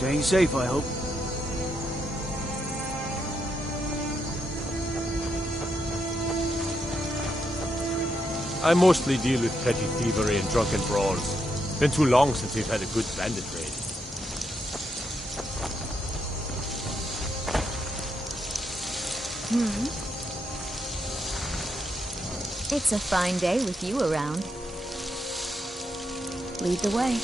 Staying safe, I hope. I mostly deal with petty thievery and drunken brawls. Been too long since we've had a good bandit raid. It's a fine day with you around. Lead the way.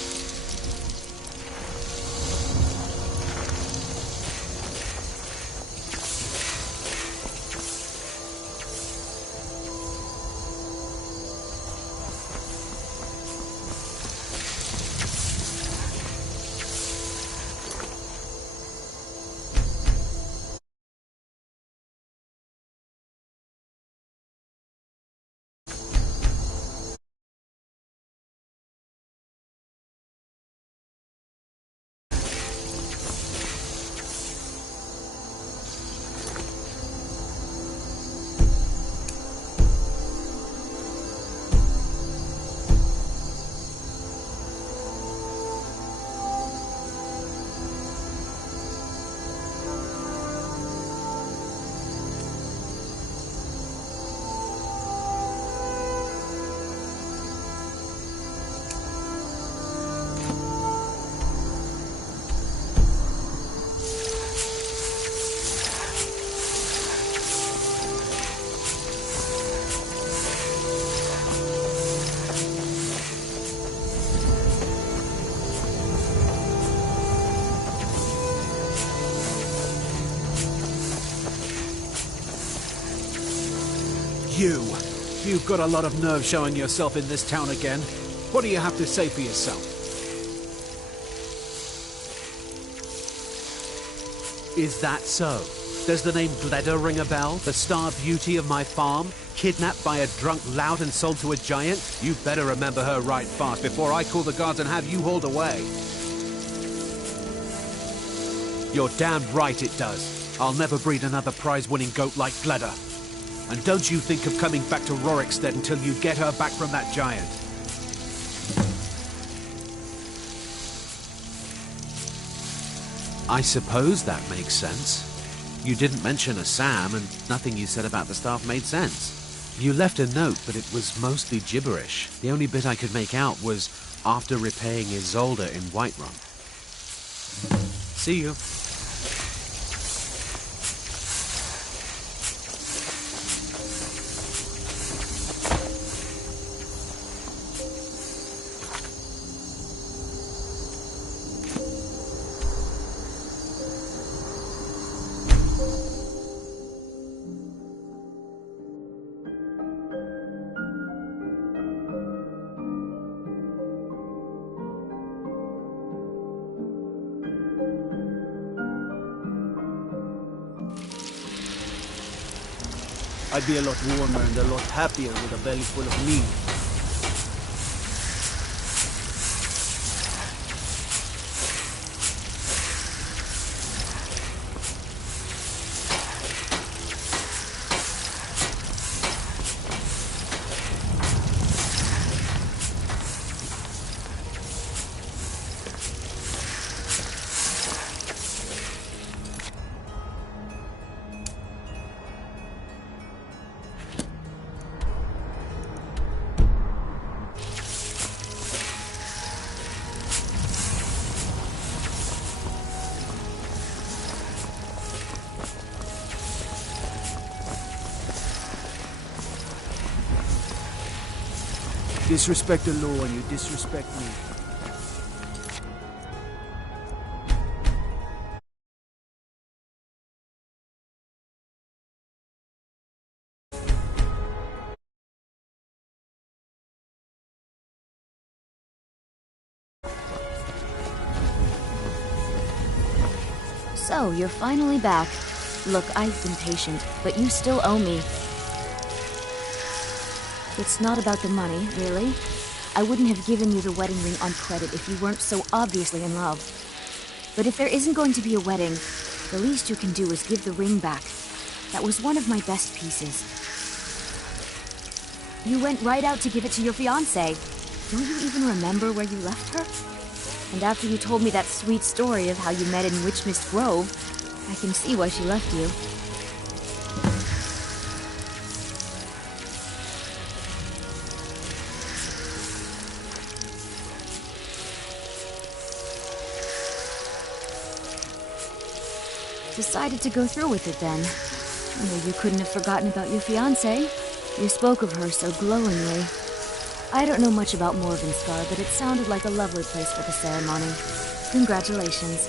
You've got a lot of nerve showing yourself in this town again. What do you have to say for yourself? Is that so? Does the name Gleda ring a bell? The star beauty of my farm? Kidnapped by a drunk lout and sold to a giant? You better remember her right fast before I call the guards and have you hauled away. You're damn right it does. I'll never breed another prize-winning goat like Gleda. And don't you think of coming back to Rorikstead until you get her back from that giant. I suppose that makes sense. You didn't mention a Sam, and nothing you said about the staff made sense. You left a note, but it was mostly gibberish. The only bit I could make out was after repaying Isolde in Whiterun. See you. I'd be a lot warmer and a lot happier with a belly full of meat. Disrespect the law and you disrespect me. So, you're finally back. Look, I've been patient, but you still owe me. It's not about the money, really. I wouldn't have given you the wedding ring on credit if you weren't so obviously in love. But if there isn't going to be a wedding, the least you can do is give the ring back. That was one of my best pieces. You went right out to give it to your fiancée. Don't you even remember where you left her? And after you told me that sweet story of how you met in Witchmist Grove, I can see why she left you. Decided to go through with it then. I know you couldn't have forgotten about your fiancée. You spoke of her so glowingly. I don't know much about Morvenskar, but it sounded like a lovely place for the ceremony. Congratulations.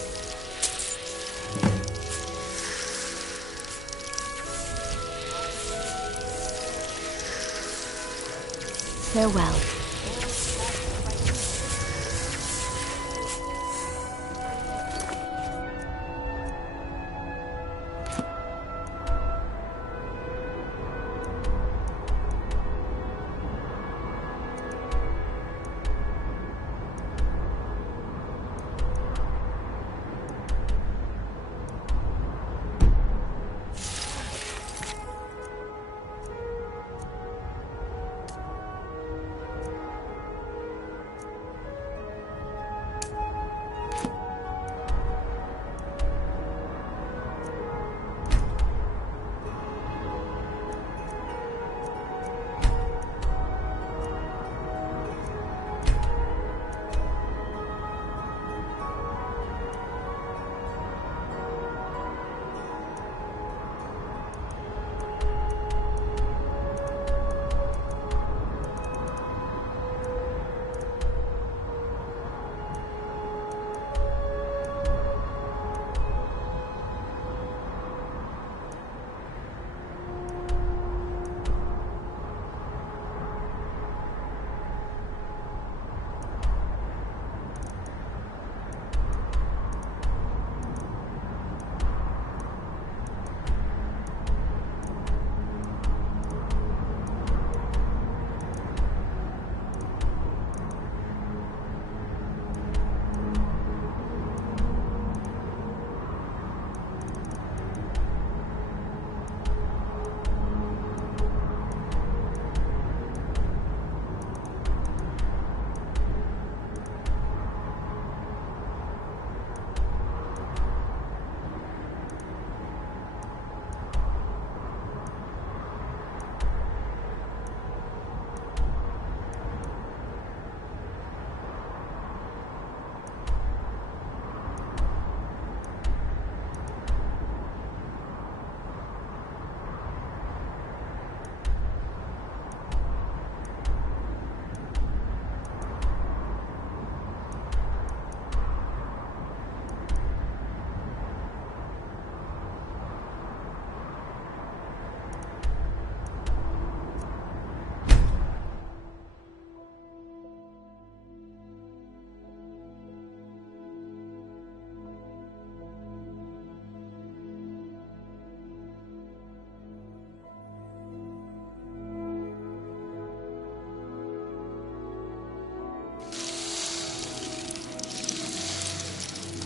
Farewell.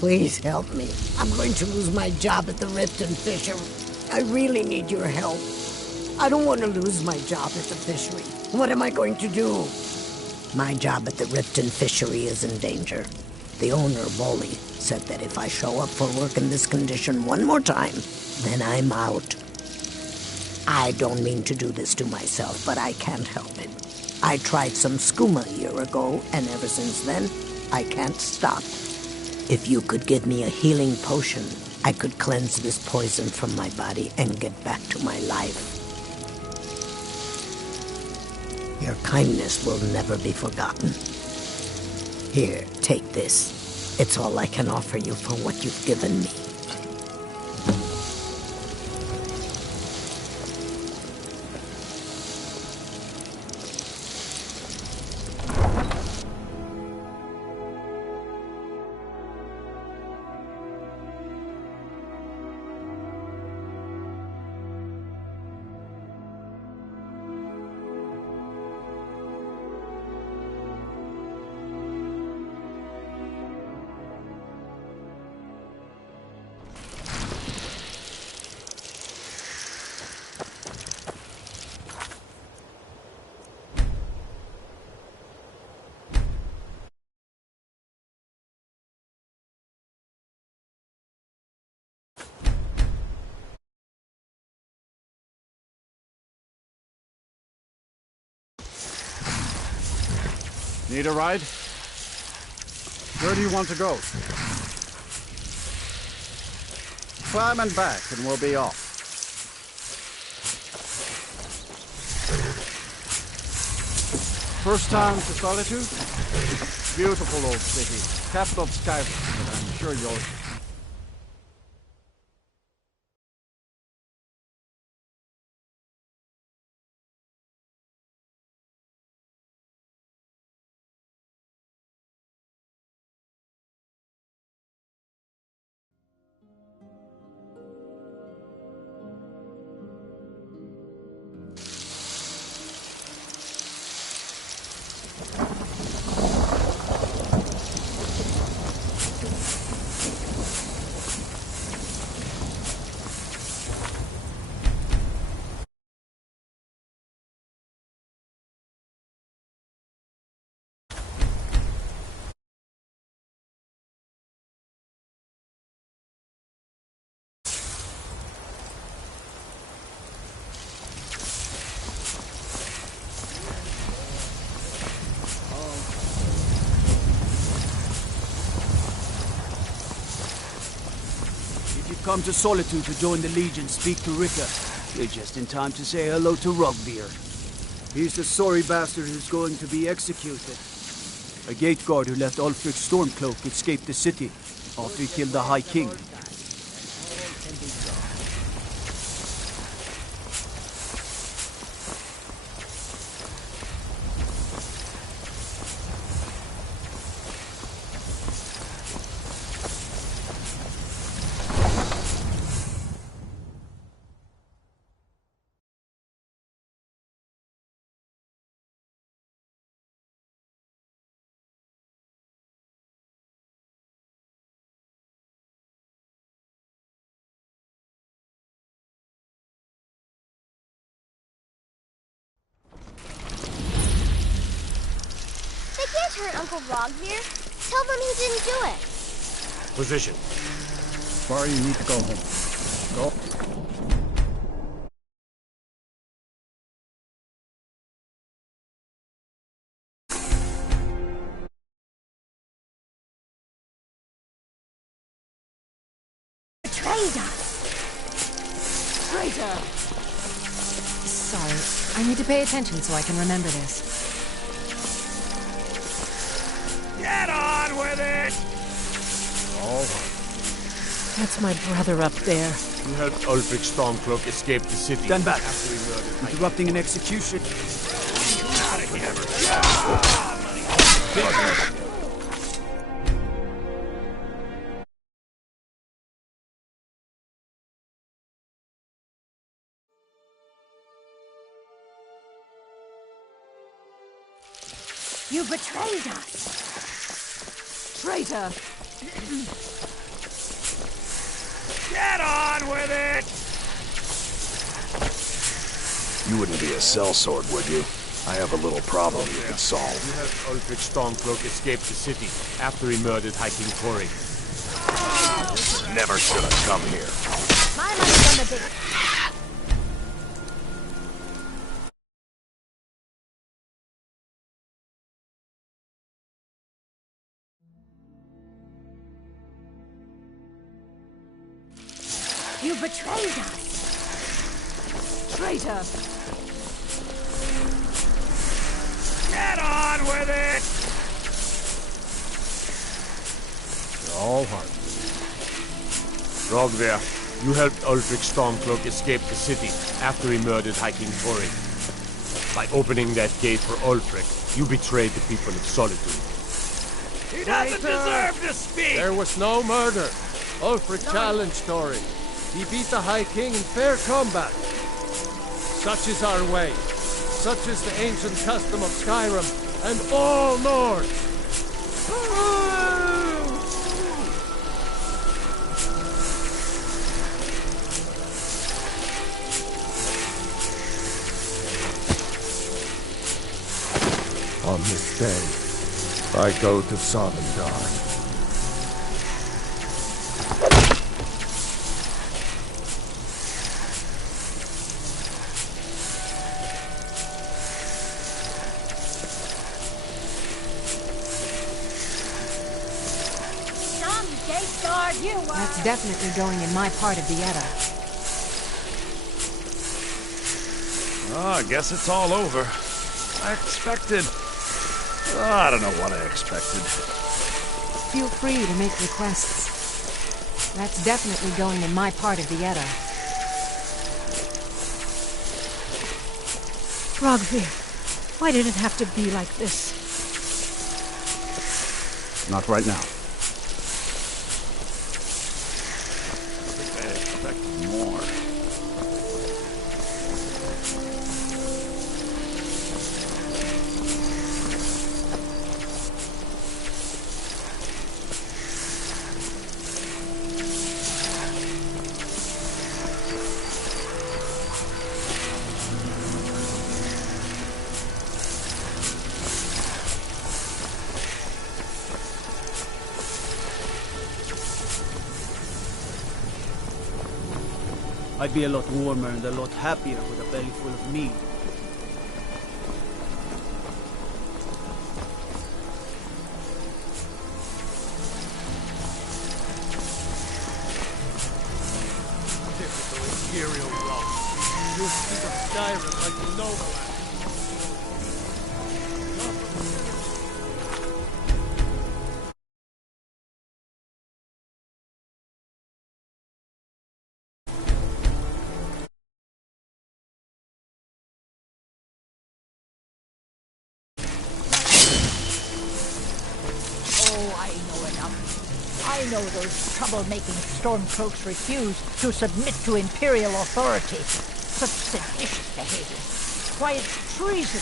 Please help me. I'm going to lose my job at the Riften Fishery. I really need your help. I don't want to lose my job at the fishery. What am I going to do? My job at the Riften Fishery is in danger. The owner, Bolly, said that if I show up for work in this condition one more time, then I'm out. I don't mean to do this to myself, but I can't help it. I tried some skooma a year ago, and ever since then, I can't stop. If you could give me a healing potion, I could cleanse this poison from my body and get back to my life. Your kindness will never be forgotten. Here, take this. It's all I can offer you for what you've given me. Need a ride? Where do you want to go? Climb and back, and we'll be off. First time to Solitude? Beautiful old city, capital of Skyrim, but I'm sure you'll... Come to Solitude to join the Legion, speak to Rika. You're just in time to say hello to Rugbeard. He's the sorry bastard who's going to be executed. A gate guard who let Ulfric's Stormcloak escape the city after he killed the High King. Hurt Uncle Rogvir? Tell them he didn't do it. Position. Sorry, you need to go home. Go. Betrayed us! Traitor! Sorry, I need to pay attention so I can remember this. Get on with it! Oh. That's my brother up there. You helped Ulfric Stormcloak escape the city. Stand back. After he murdered High Interrupting an execution. You betrayed us! Traitor! Get on with it! You wouldn't be a sellsword, would you? I have a little problem you could solve. You helped Ulfric Stormcloak escape the city after he murdered High King Thorin. Never should have come here. My money's on the big... You betrayed us! Traitor! Get on with it! You're all heart. Rogvir, you helped Ulfric Stormcloak escape the city after he murdered High King Thorin. By opening that gate for Ulfric, you betrayed the people of Solitude. He doesn't deserve to speak! There was no murder. Ulfric challenged Thorin. He beat the High King in fair combat. Such is our way. Such is the ancient custom of Skyrim and all Nords. On this day, I go to Sovngarde. That's definitely going in my part of the Edda. Oh, I guess it's all over. I expected... I don't know what I expected. Feel free to make requests. That's definitely going in my part of the Edda. Rogvir, why did it have to be like this? Not right now. I expected more. I'd be a lot warmer and a lot happier with a belly full of meat. Typical Imperial rock. You speak of Skyrim like you know the land. Oh, I know enough. I know those troublemaking stormcloaks refuse to submit to Imperial authority. Such seditious behavior. Why, it's treason.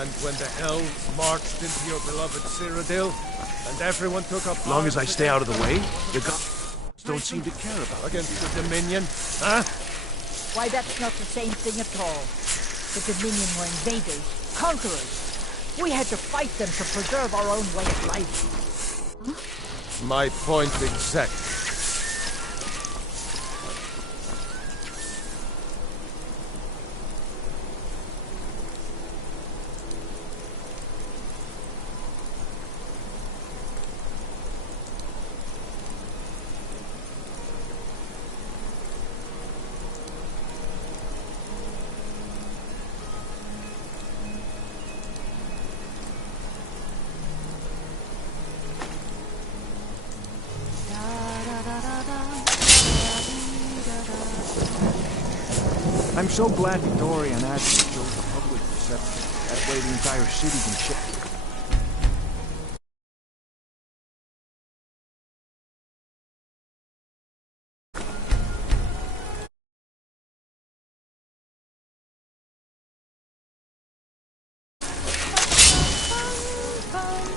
And when the elves marched into your beloved Cyrodiil, and everyone took up... As long as I stay out of the way, the gods don't seem to care about it. Against the Dominion, huh? Why, that's not the same thing at all. The Dominion were invaders, conquerors. We had to fight them to preserve our own way of life. My point exactly. I'm so glad Victoria and Ashley chose the public reception. That way the entire city can check.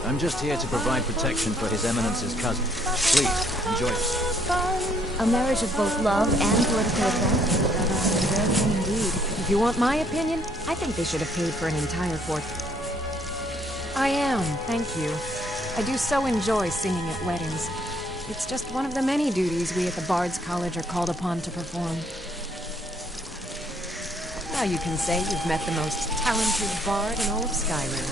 I'm just here to provide protection for His Eminence's cousin. Please, enjoy it. A marriage of both love and political advantage. Very indeed. If you want my opinion, I think they should have paid for an entire fort. I am, thank you. I do so enjoy singing at weddings. It's just one of the many duties we at the Bard's College are called upon to perform. Now you can say you've met the most talented bard in all of Skyrim.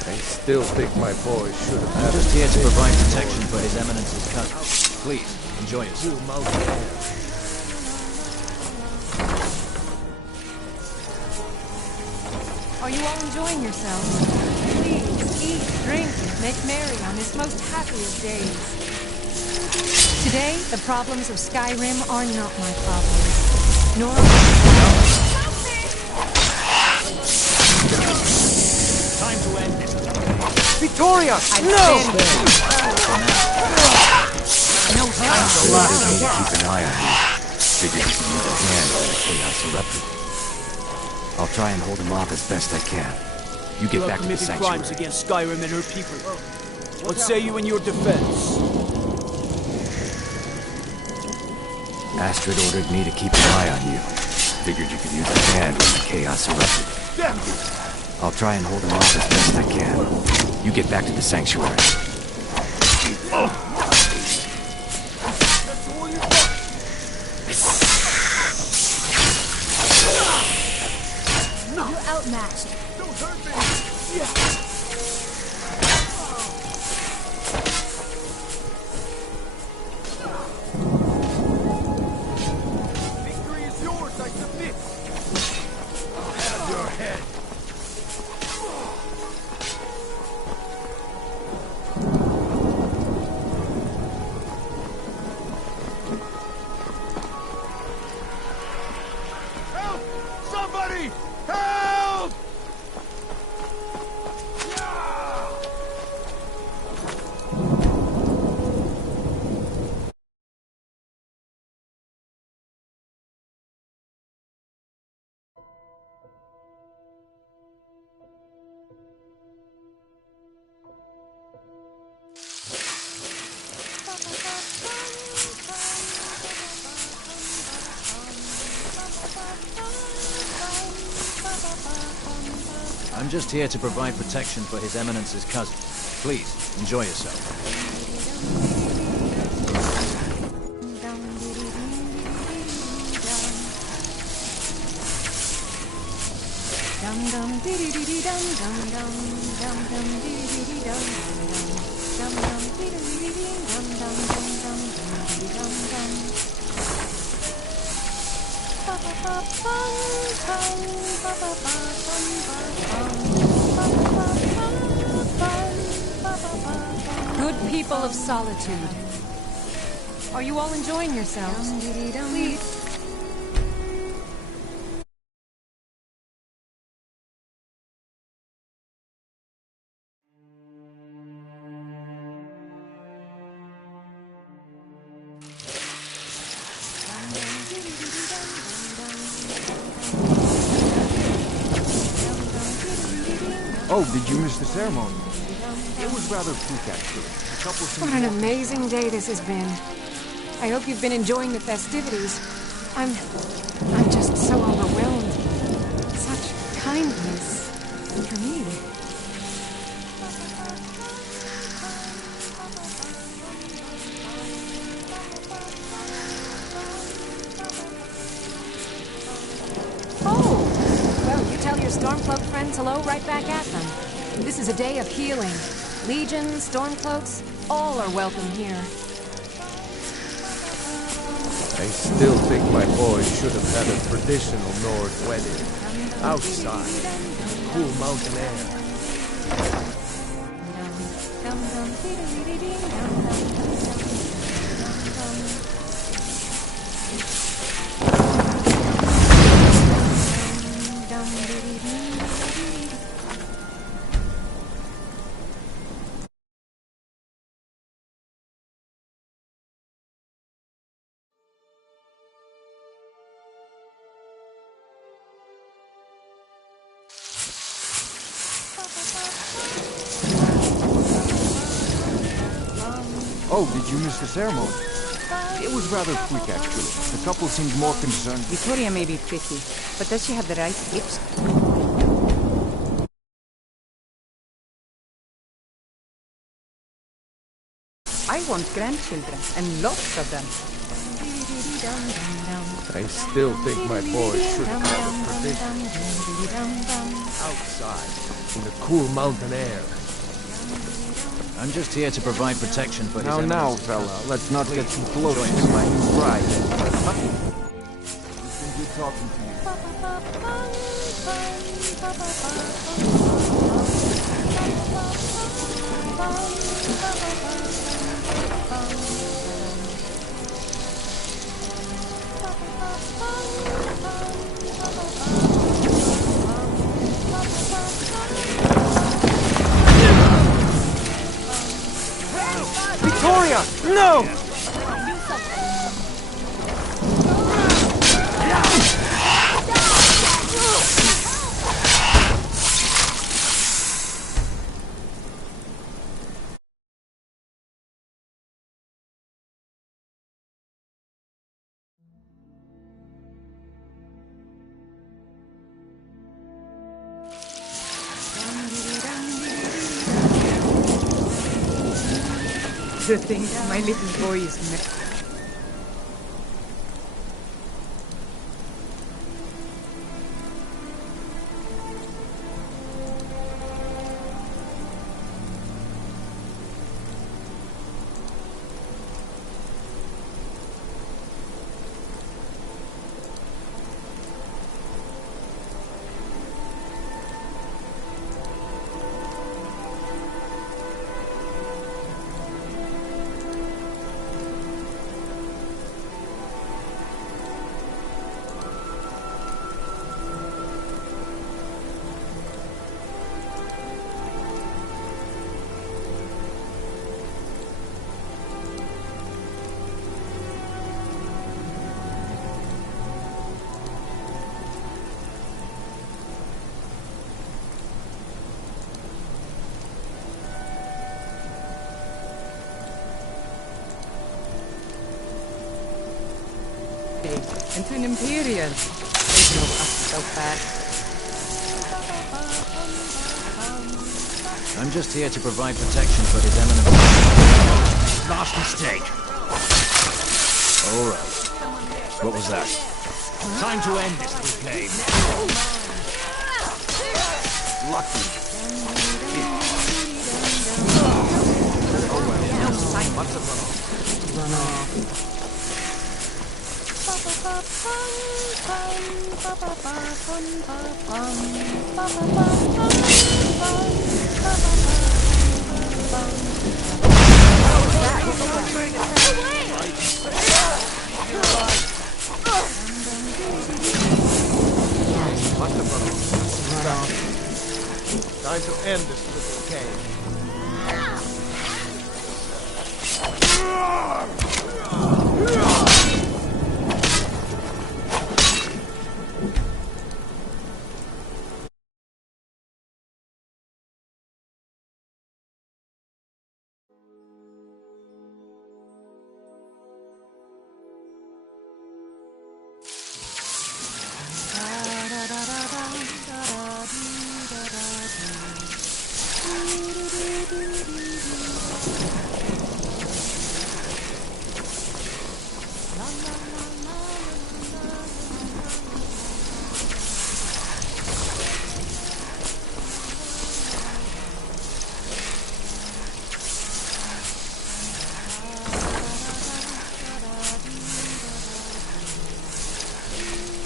I still think my boy should have... I'm just here to provide protection for His Eminence's cousin. Please, enjoy it. Are you all enjoying yourselves? Please, eat, drink, and make merry on this most happy of days. Today, the problems of Skyrim are not my problems. Nor Time to end this. Victoria! No! Thanks a lot. Keep an eye on you. Figured you could use a hand on the chaos erupted. I'll try and hold him off as best I can. You get back to the sanctuary. Crimes against Skyrim and her people. What say you in your defense? Astrid ordered me to keep an eye on you. Figured you could use a hand when the chaos erupted. I'll try and hold him off as best I can. You get back to the sanctuary. You're outmatched. Don't hurt me! Yeah. just here to provide protection for His Eminence's cousin. Please, enjoy yourself. Good people of Solitude. Are you all enjoying yourselves? Please. Oh, did you miss the ceremony? It was rather quick, actually. What an amazing day this has been. I hope you've been enjoying the festivities. I'm just so overwhelmed. Such kindness for me. Well, you tell your Stormcloak friends hello right back at them. This is a day of healing. Legions, Stormcloaks, all are welcome here. I still think my boy should have had a traditional Nord wedding. Outside, in the cool mountain air. Oh, did you miss the ceremony? It was rather quick, actually. The couple seemed more concerned. Victoria may be pretty, but does she have the right hips? I want grandchildren, and lots of them. I still think my boy should have had a tradition. Outside, in the cool mountain air. I'm just here to provide protection for His Eminence. Now, fella, let's not get too close to my new bride. It's been good talking to you. Victoria! No! The things my little boy is made. And to an Imperial. They drove us so fast. I'm just here to provide protection for His Eminence. Last mistake. All right. What was that? Time to end this little game. Lucky. Must have run off. Time to end this little game.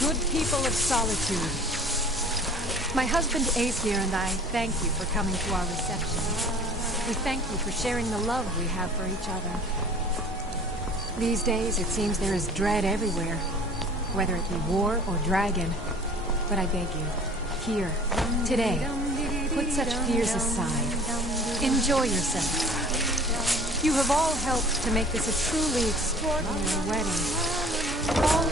Good people of Solitude. My husband Aesir and I thank you for coming to our reception. We thank you for sharing the love we have for each other. These days, it seems there is dread everywhere, whether it be war or dragon. But I beg you, here, today, put such fears aside. Enjoy yourselves. You have all helped to make this a truly extraordinary wedding. All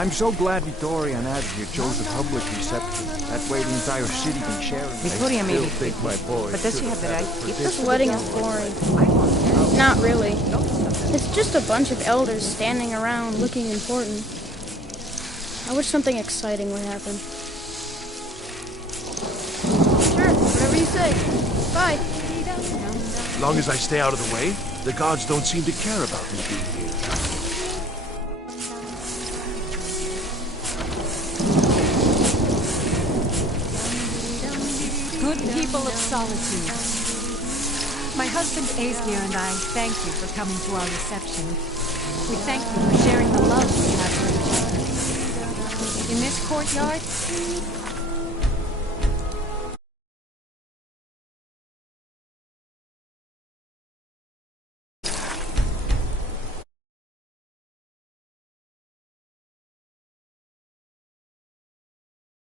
I'm so glad Vittoria and Adria chose a public reception. That way the entire city can share it. Victoria may be pretty, my boy but does she have the right gift? This wedding is boring. Not really. It's just a bunch of elders standing around looking important. I wish something exciting would happen. Sure, whatever you say. Bye. As long as I stay out of the way, the gods don't seem to care about me being here. good people of Solitude. My husband Aesir and I thank you for coming to our reception. We thank you for sharing the love we have for each other. In this courtyard,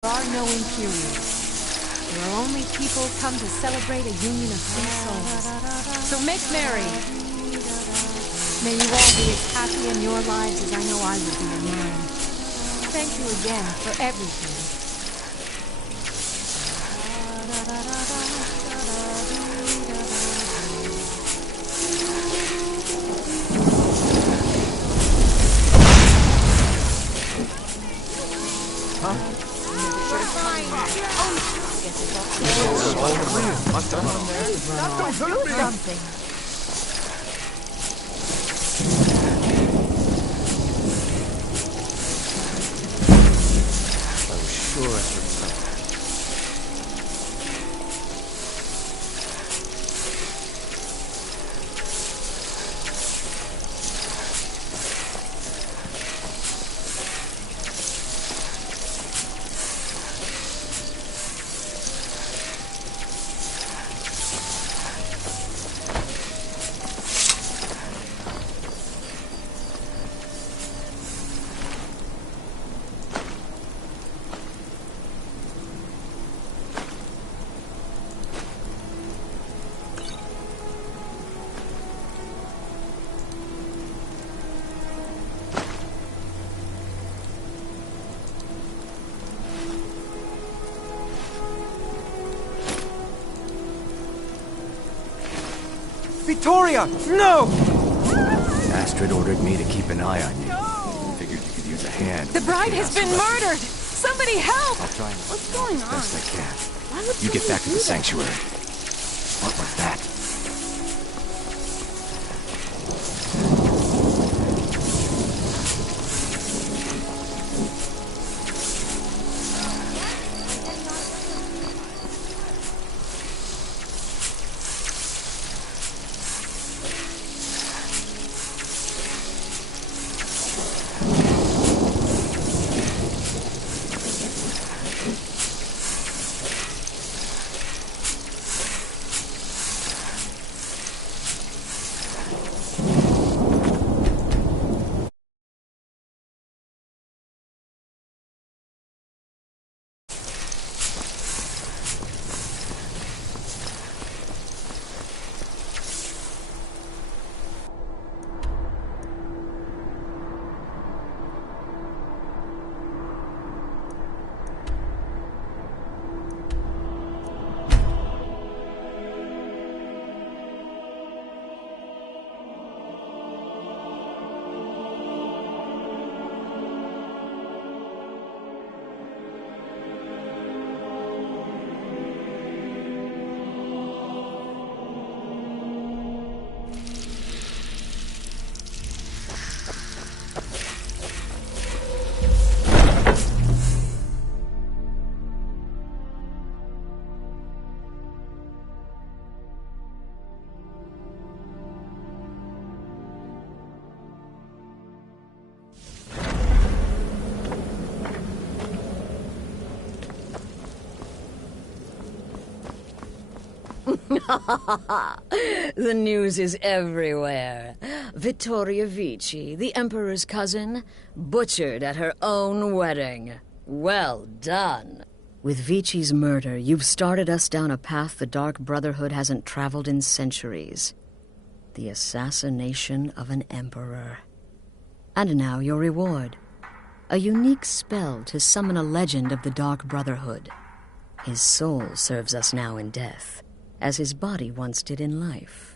there are no Imperials. There are only people come to celebrate a union of free souls. So make merry! May you all be as happy in your lives as I know I will be in mine. Thank you again for everything. Must have run there. Do something. I was sure I heard something. Victoria! No! Astrid ordered me to keep an eye on you. Figured you could use a hand. The bride has been murdered! Somebody help! I'll try and What's going as best on? I can. Why would You get someone back to do the that? sanctuary. What was that? The news is everywhere. Vittoria Vici, the Emperor's cousin, butchered at her own wedding. Well done. With Vici's murder, you've started us down a path the Dark Brotherhood hasn't traveled in centuries. The assassination of an emperor. And now your reward. A unique spell to summon a legend of the Dark Brotherhood. His soul serves us now in death, as his body once did in life.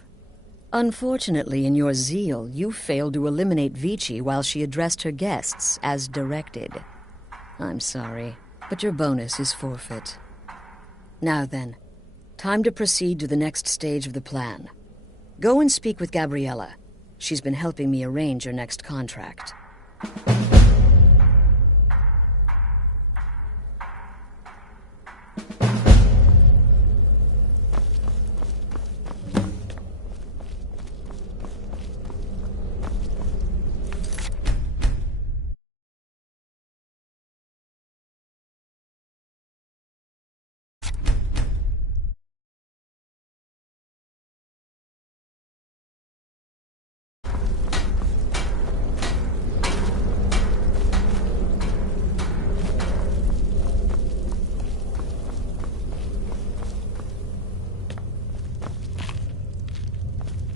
Unfortunately, in your zeal, you failed to eliminate Vici while she addressed her guests as directed. I'm sorry, but your bonus is forfeit. Now then, time to proceed to the next stage of the plan. Go and speak with Gabriella. She's been helping me arrange your next contract.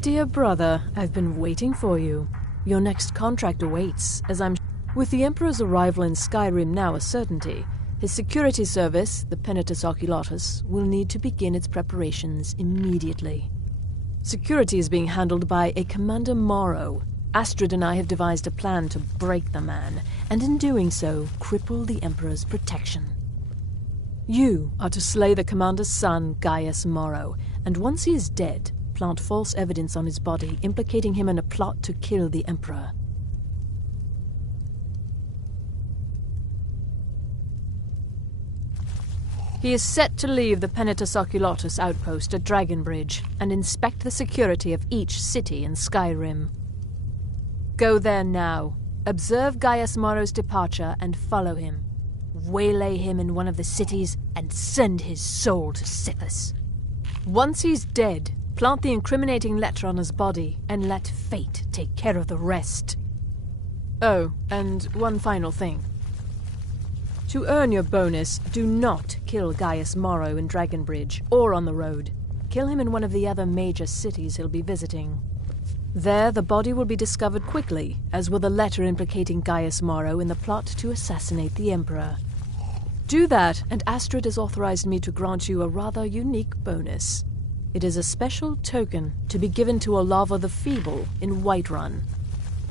Dear brother, I've been waiting for you. Your next contract awaits, as I'm... With the Emperor's arrival in Skyrim now a certainty, his security service, the Penitus Oculatus, will need to begin its preparations immediately. Security is being handled by a Commander Morrow. Astrid and I have devised a plan to break the man, and in doing so, cripple the Emperor's protection. You are to slay the Commander's son, Gaius Morrow, and once he is dead, plant false evidence on his body, implicating him in a plot to kill the Emperor. He is set to leave the Penitus Oculatus outpost at Dragonbridge and inspect the security of each city in Skyrim. Go there now, observe Gaius Morrow's departure and follow him. Waylay him in one of the cities and send his soul to Sithis. Once he's dead, plant the incriminating letter on his body and let fate take care of the rest. Oh, and one final thing. To earn your bonus, do not kill Gaius Morrow in Dragonbridge or on the road. Kill him in one of the other major cities he'll be visiting. There, the body will be discovered quickly, as will the letter implicating Gaius Morrow in the plot to assassinate the Emperor. Do that, and Astrid has authorized me to grant you a rather unique bonus. It is a special token to be given to Olava the Feeble in Whiterun.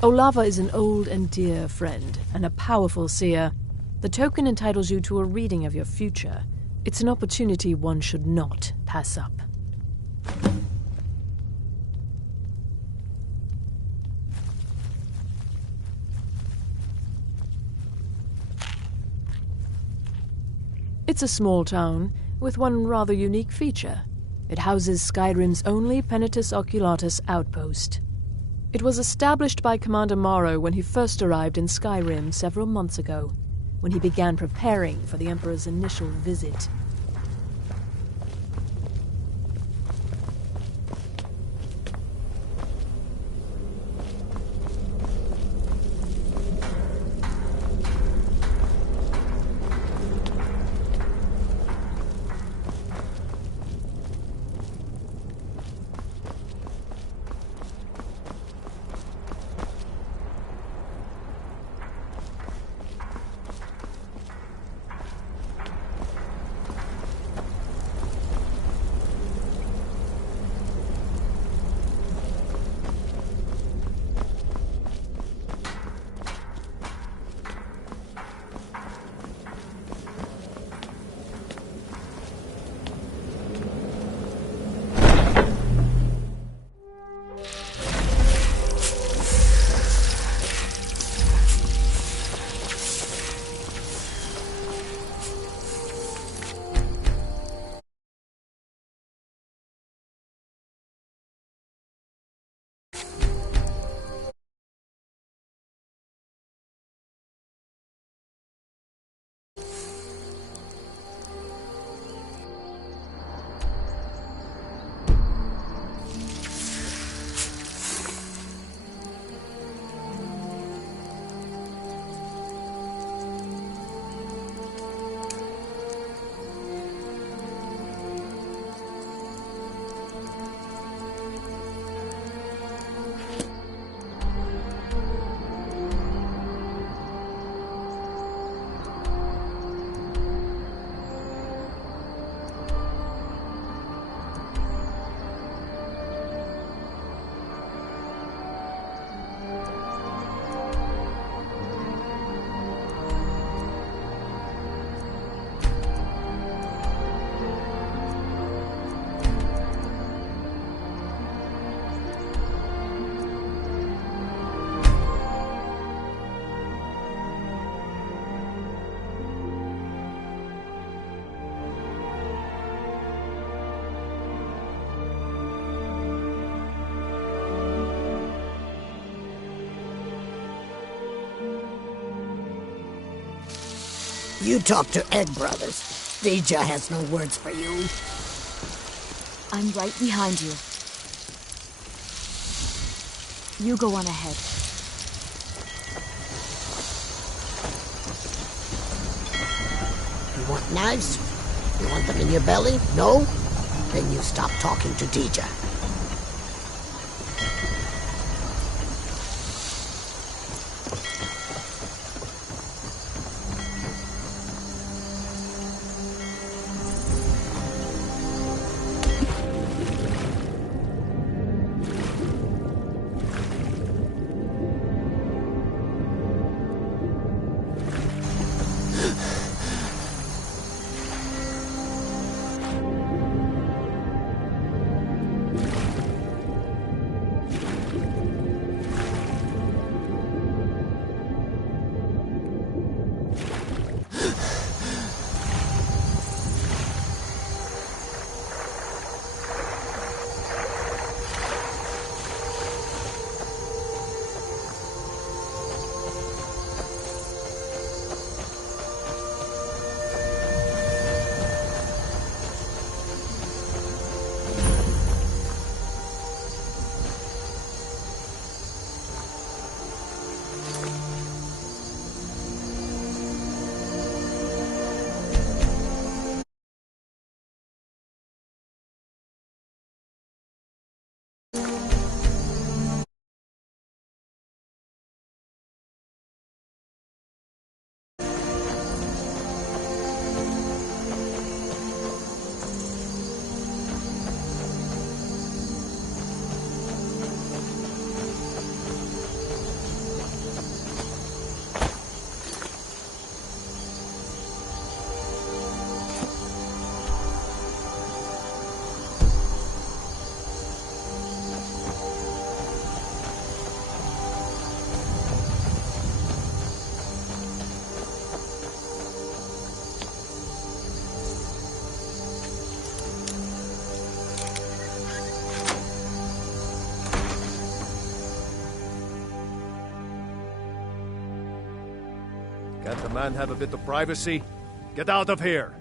Olava is an old and dear friend, and a powerful seer. The token entitles you to a reading of your future. It's an opportunity one should not pass up. It's a small town, with one rather unique feature. It houses Skyrim's only Penitus Oculatus outpost. It was established by Commander Morrow when he first arrived in Skyrim several months ago, when he began preparing for the Emperor's initial visit. You talk to Egg Brothers. Deja has no words for you. I'm right behind you. You go on ahead. You want knives? You want them in your belly? No? Then you stop talking to Deja. The man have a bit of privacy? Get out of here!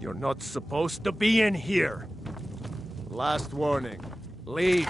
You're not supposed to be in here! Last warning. Leave!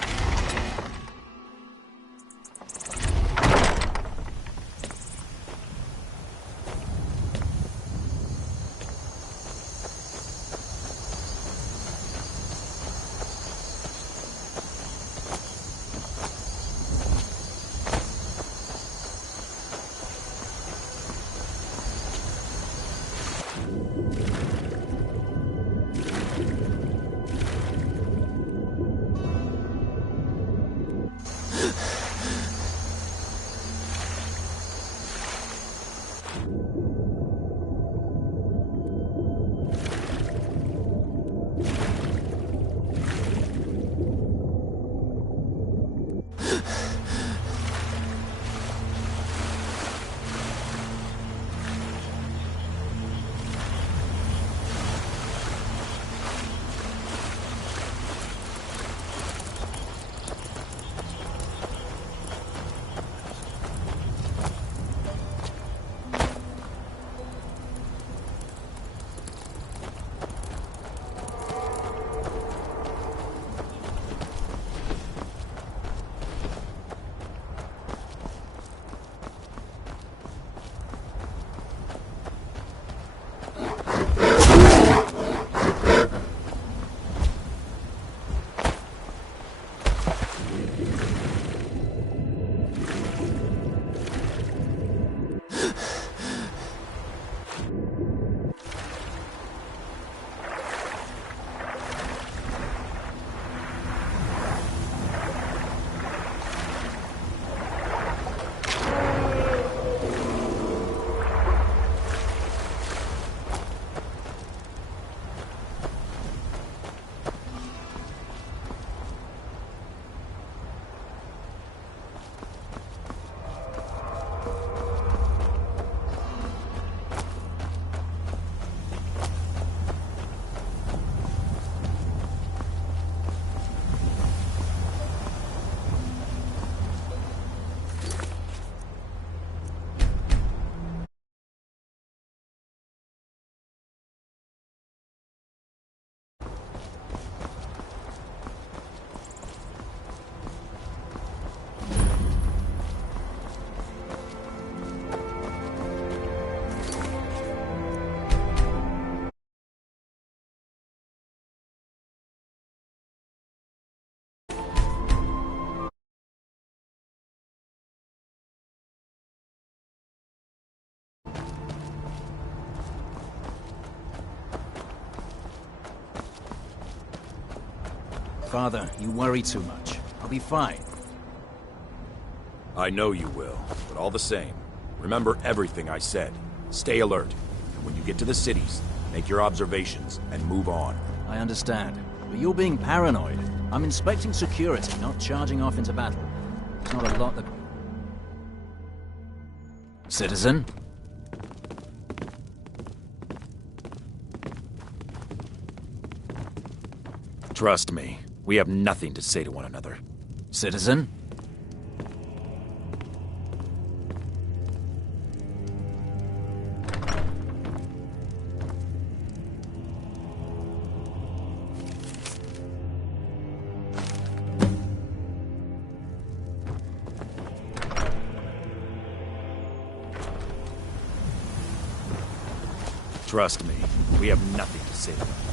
Father, you worry too much. I'll be fine. I know you will, but all the same, remember everything I said. Stay alert, and when you get to the cities, make your observations and move on. I understand, but you're being paranoid. I'm inspecting security, not charging off into battle. There's not a lot that... Citizen? Trust me, we have nothing to say to one another. Citizen? Trust me, we have nothing to say to one another.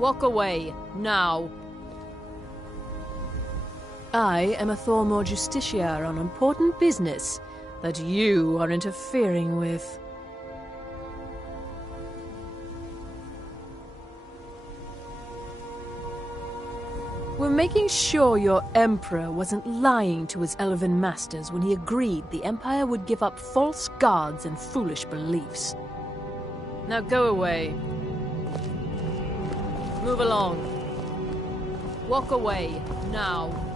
Walk away, now. I am a Thormore Justiciar on important business that you are interfering with. We're making sure your Emperor wasn't lying to his elven masters when he agreed the Empire would give up false gods and foolish beliefs. Now go away. Move along. Walk away, now.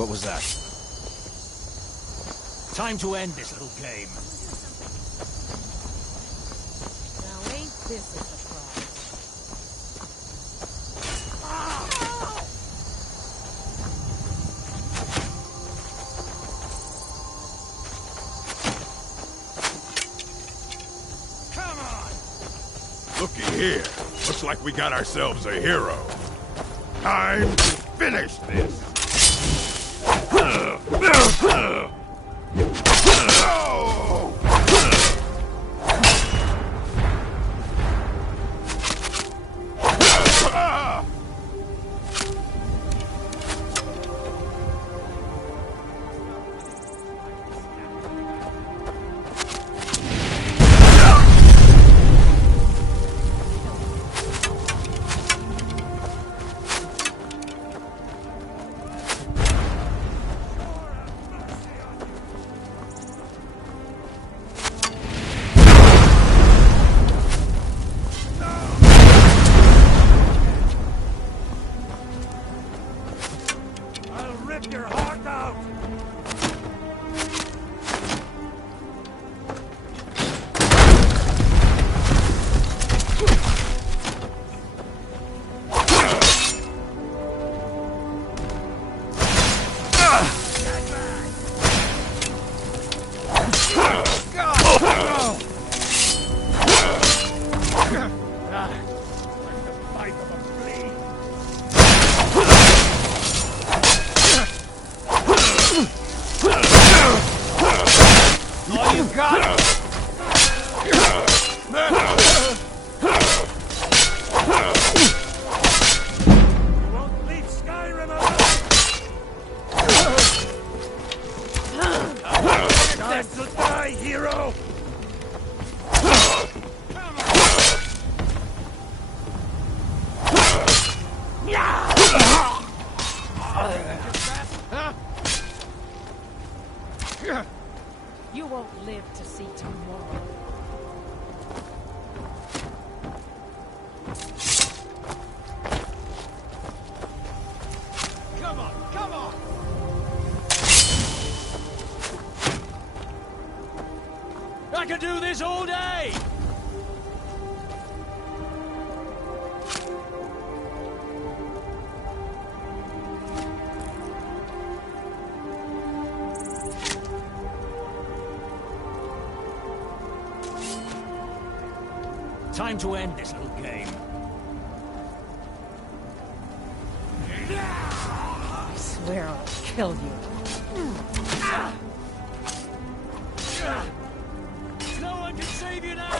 What was that? Time to end this little game. Now ain't this a surprise? Looky here. Looks like we got ourselves a hero. Time to finish this. You won't live to see tomorrow. Come on, come on! I could do this all day! Time to end this little game. I swear I'll kill you. No one can save you now!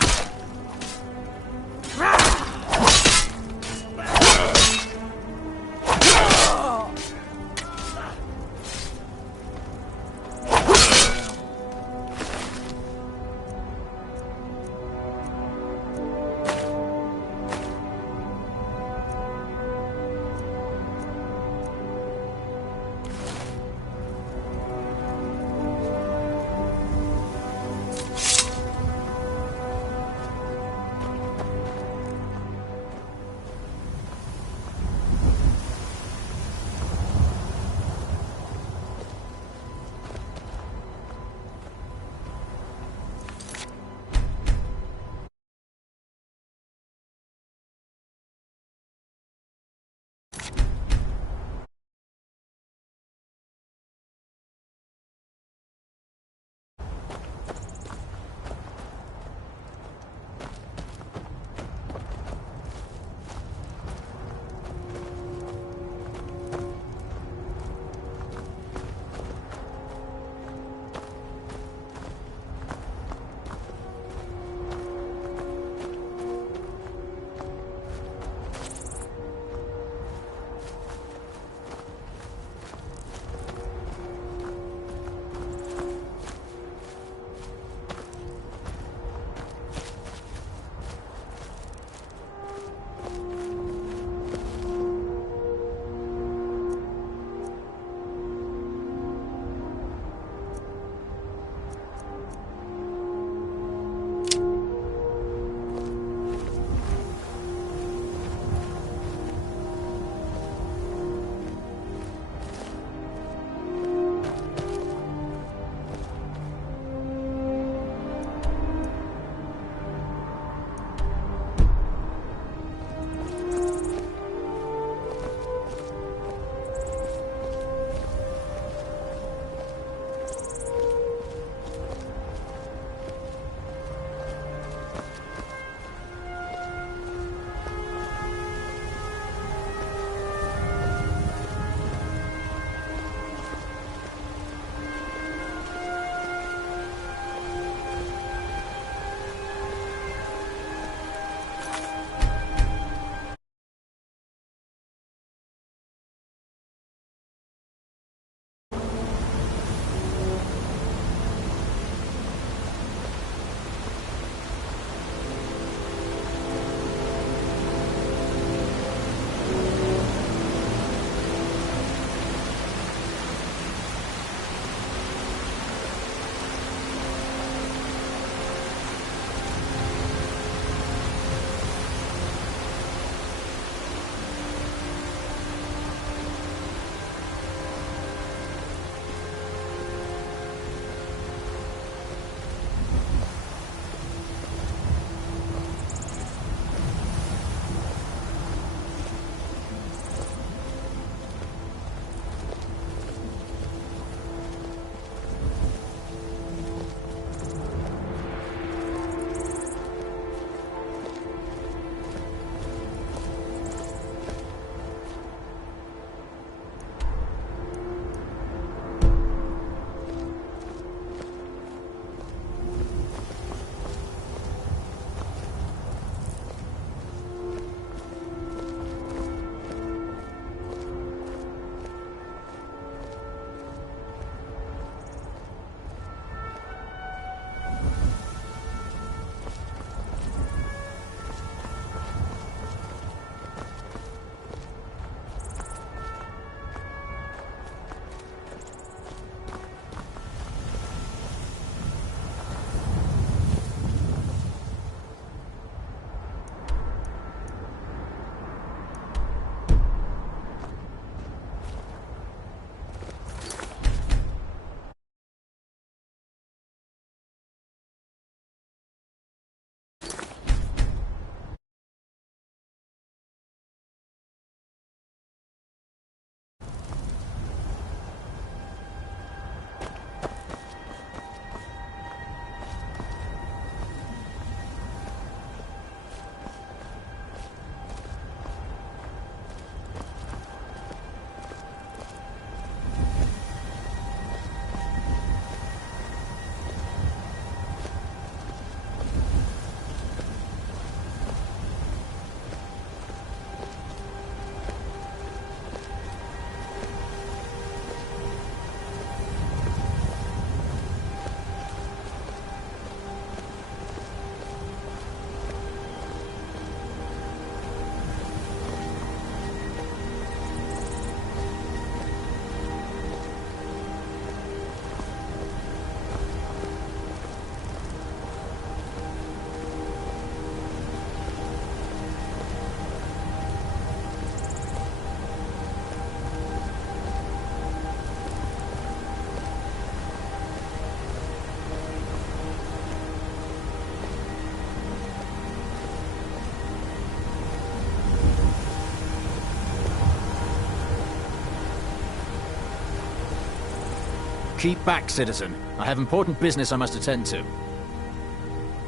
Keep back, citizen. I have important business I must attend to.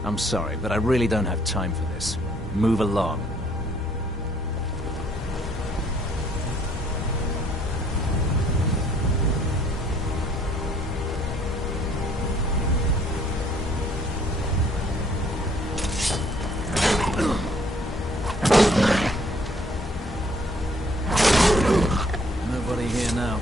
I'm sorry, but I really don't have time for this. Move along. Nobody here now.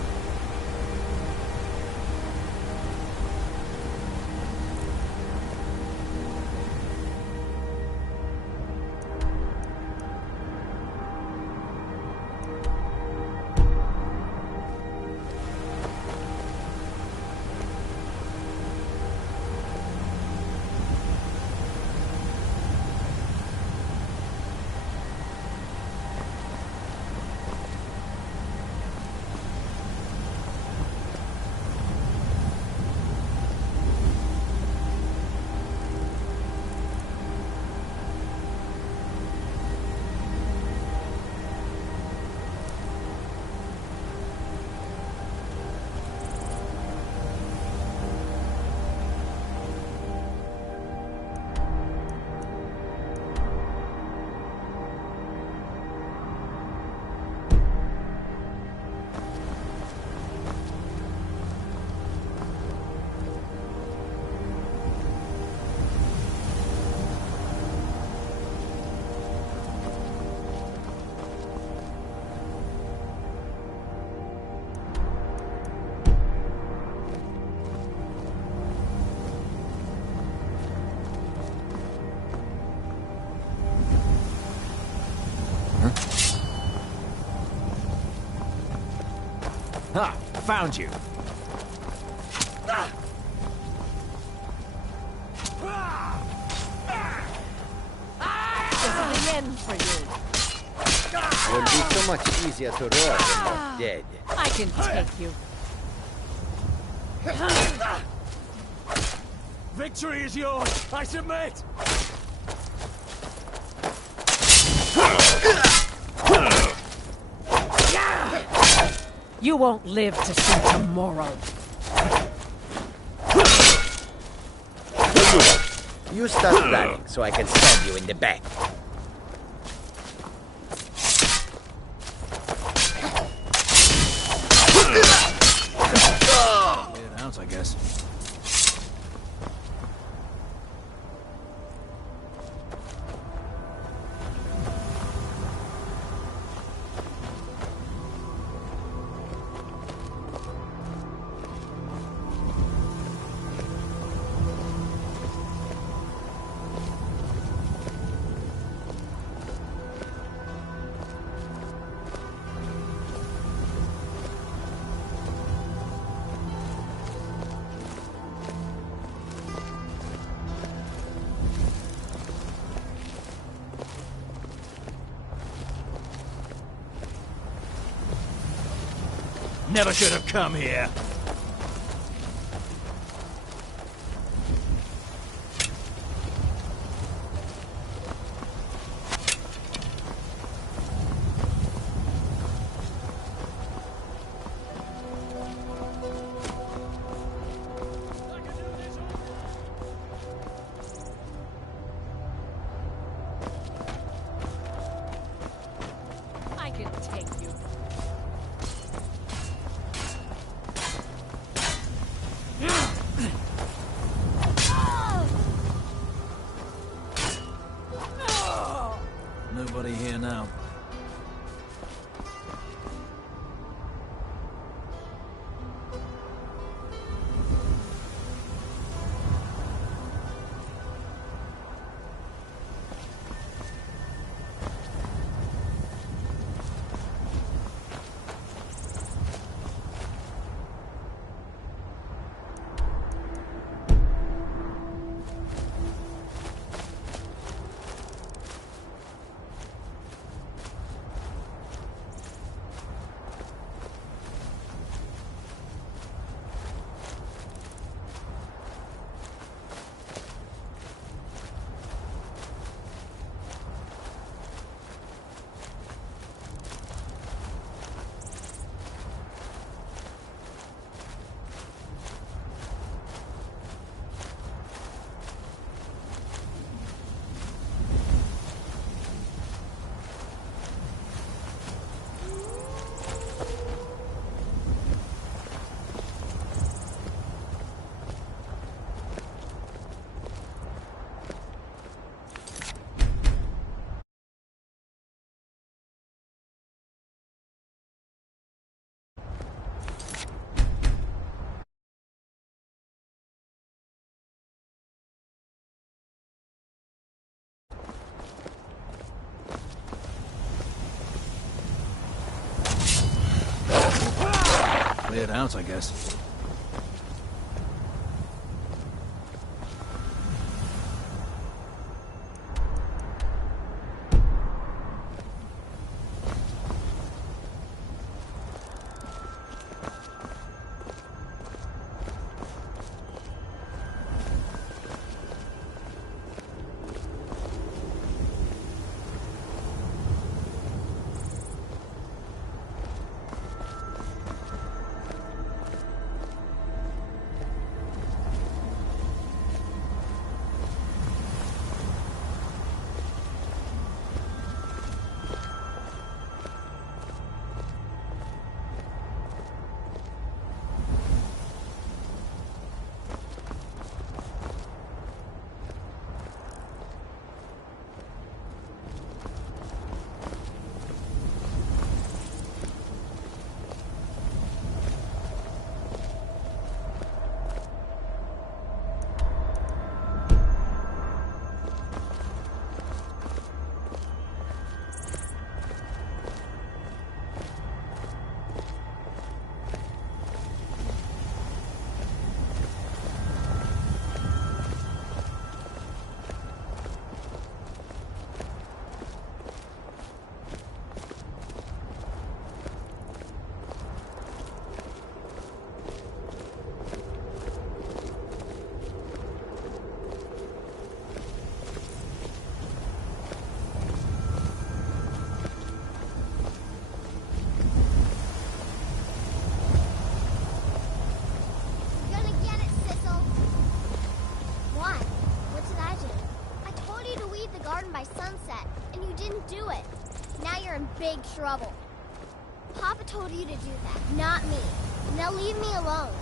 Ha! Found you! This is the end for you. Will be so much easier to roar when you're dead. I can take you. Victory is yours! I submit! You won't live to see tomorrow. You start running so I can stab you in the back. Weird out, I guess. Never should have come here. I can take you. Nobody here now. head out, I guess. Big trouble. Papa told you to do that, not me. Now leave me alone.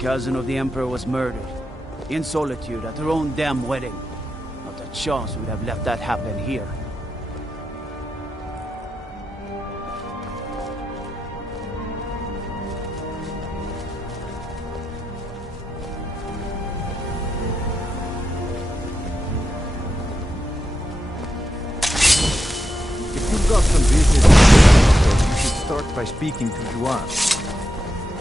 Cousin of the Emperor was murdered. In solitude at her own damn wedding. Not a chance we'd have let that happen here. If you've got some business to do, you should start by speaking to Juan.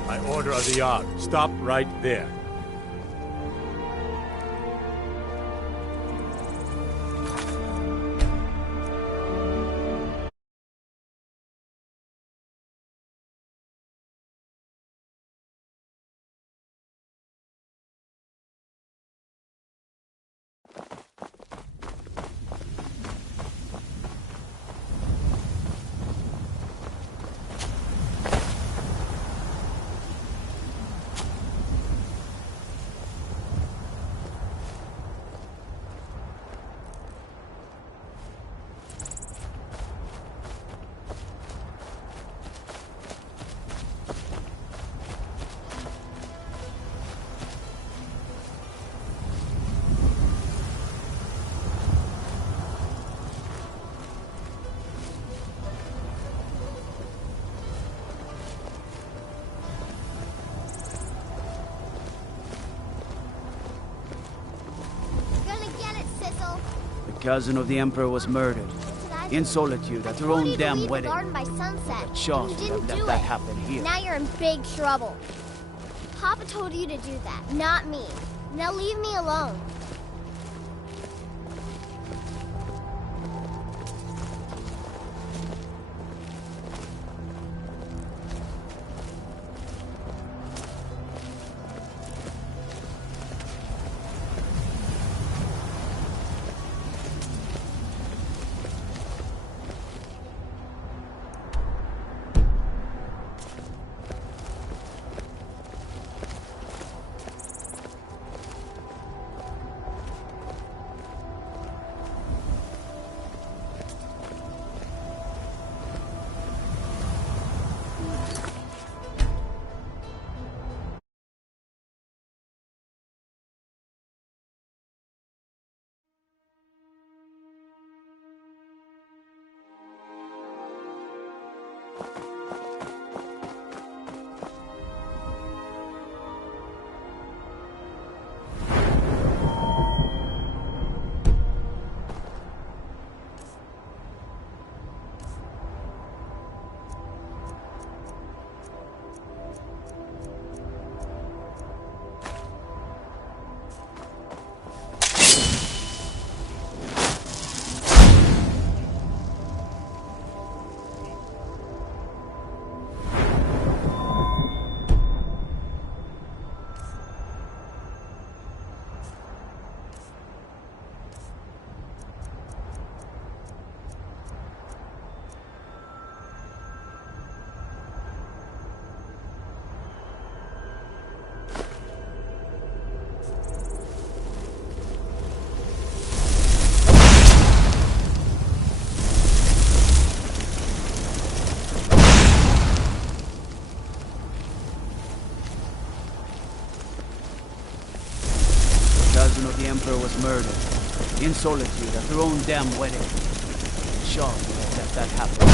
By order of the Jarl, stop right there. Cousin of the Emperor was murdered. In solitude at her own damn wedding. Garden by sunset. A chance You we'd have didn't let do that it. happen here. Now you're in big trouble. Papa told you to do that, not me. Now leave me alone. Emperor was murdered. In solitude at their own damn wedding. Sean would have let that happen.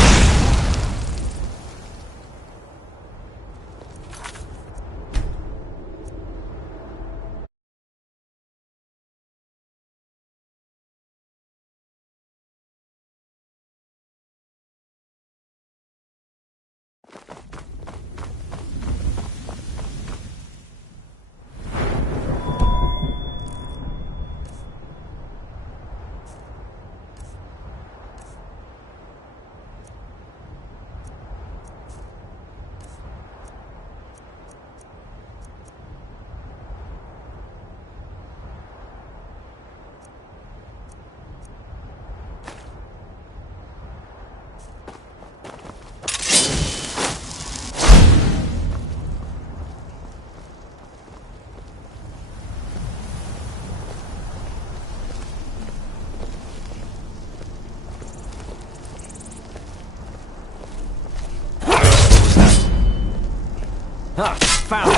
Ha! Found you!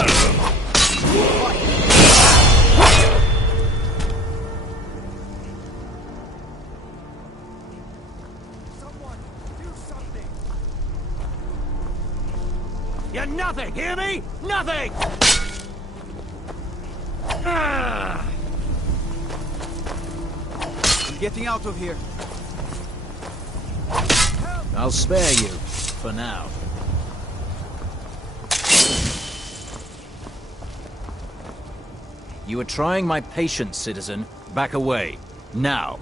Someone, do something! You're nothing, hear me? Nothing! I'm getting out of here. I'll spare you, for now. You are trying my patience, citizen. Back away. Now.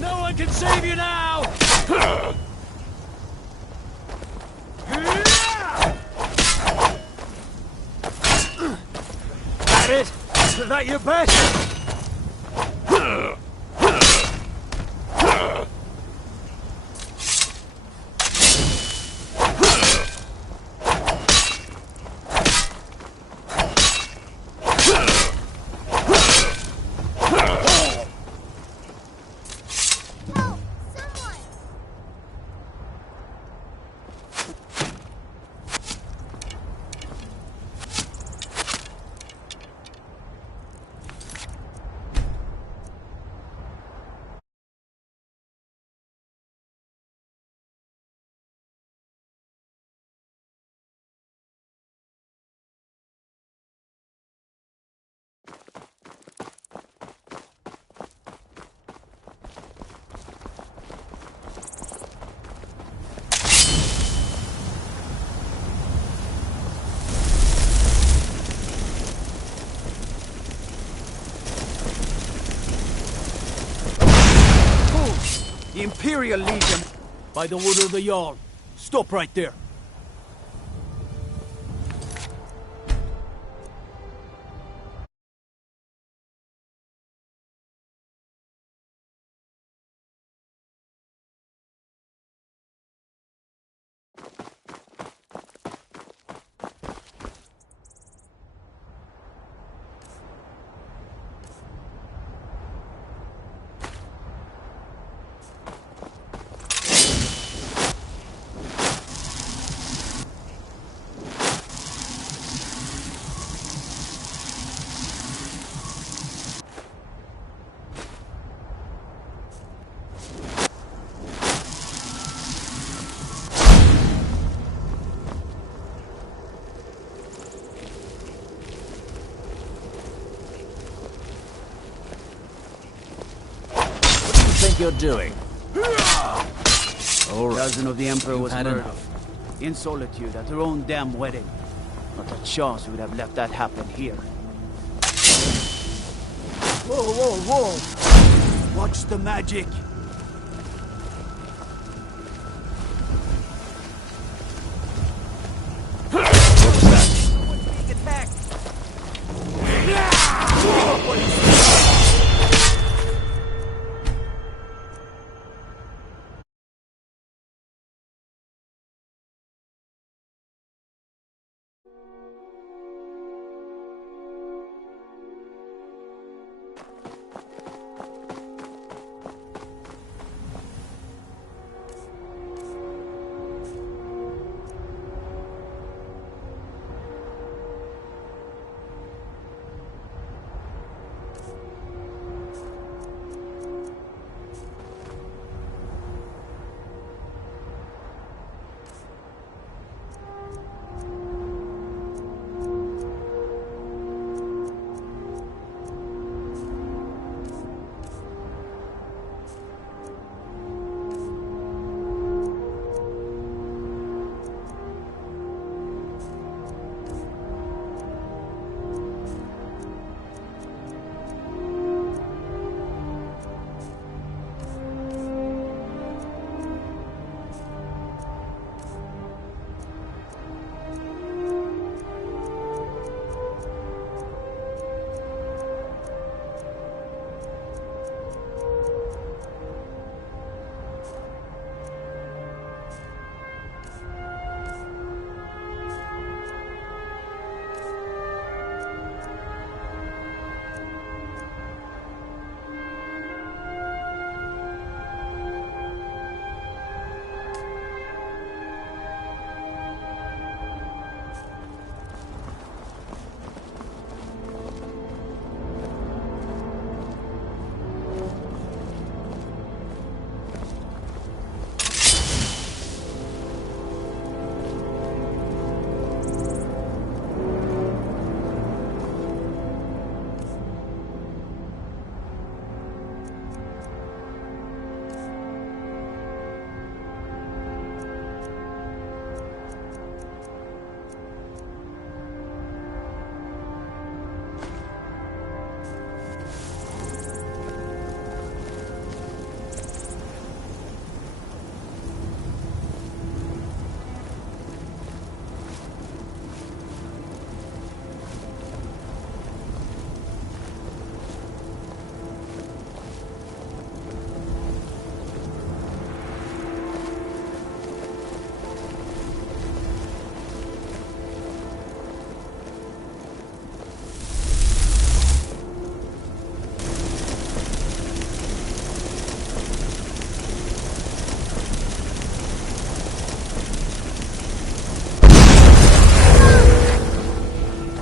No one can save you now! That it? Is that your best? The Imperial Legion! By the order of the Jarl. Stop right there. you're doing? A cousin of the Emperor was had murdered. enough. In solitude at her own damn wedding. Not a chance we would have let that happen here. Whoa, whoa, whoa! Watch the magic!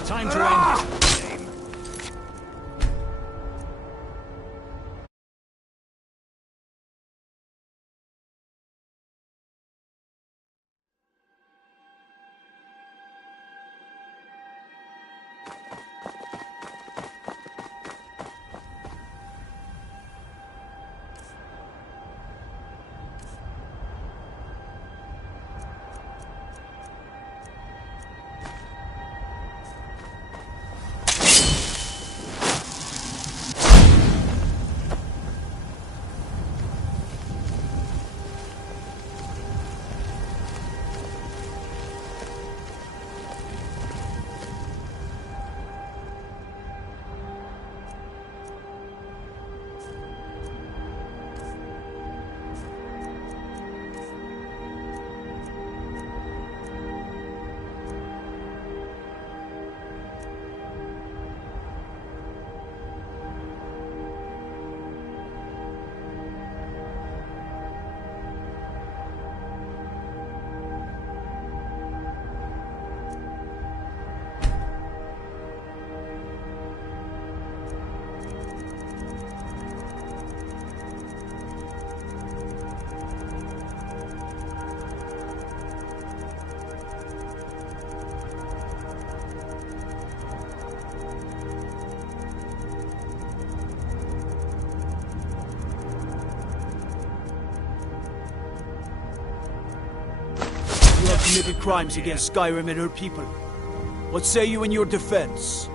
Time to end this. committed crimes against Skyrim and her people. What say you in your defense?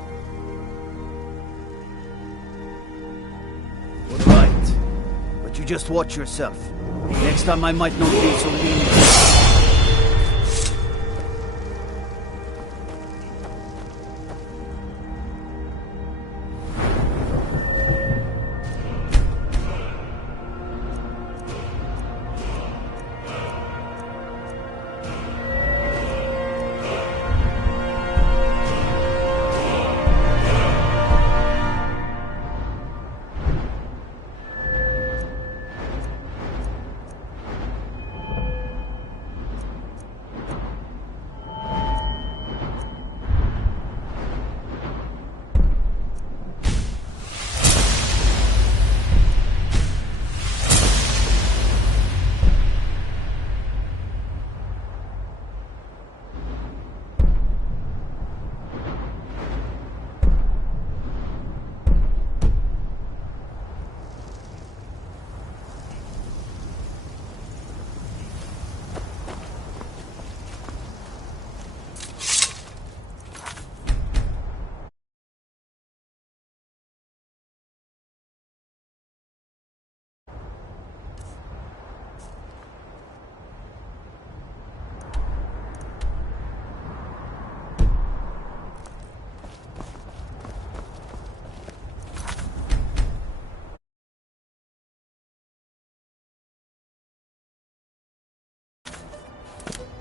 All right. But you just watch yourself. Next time I might not be so lenient.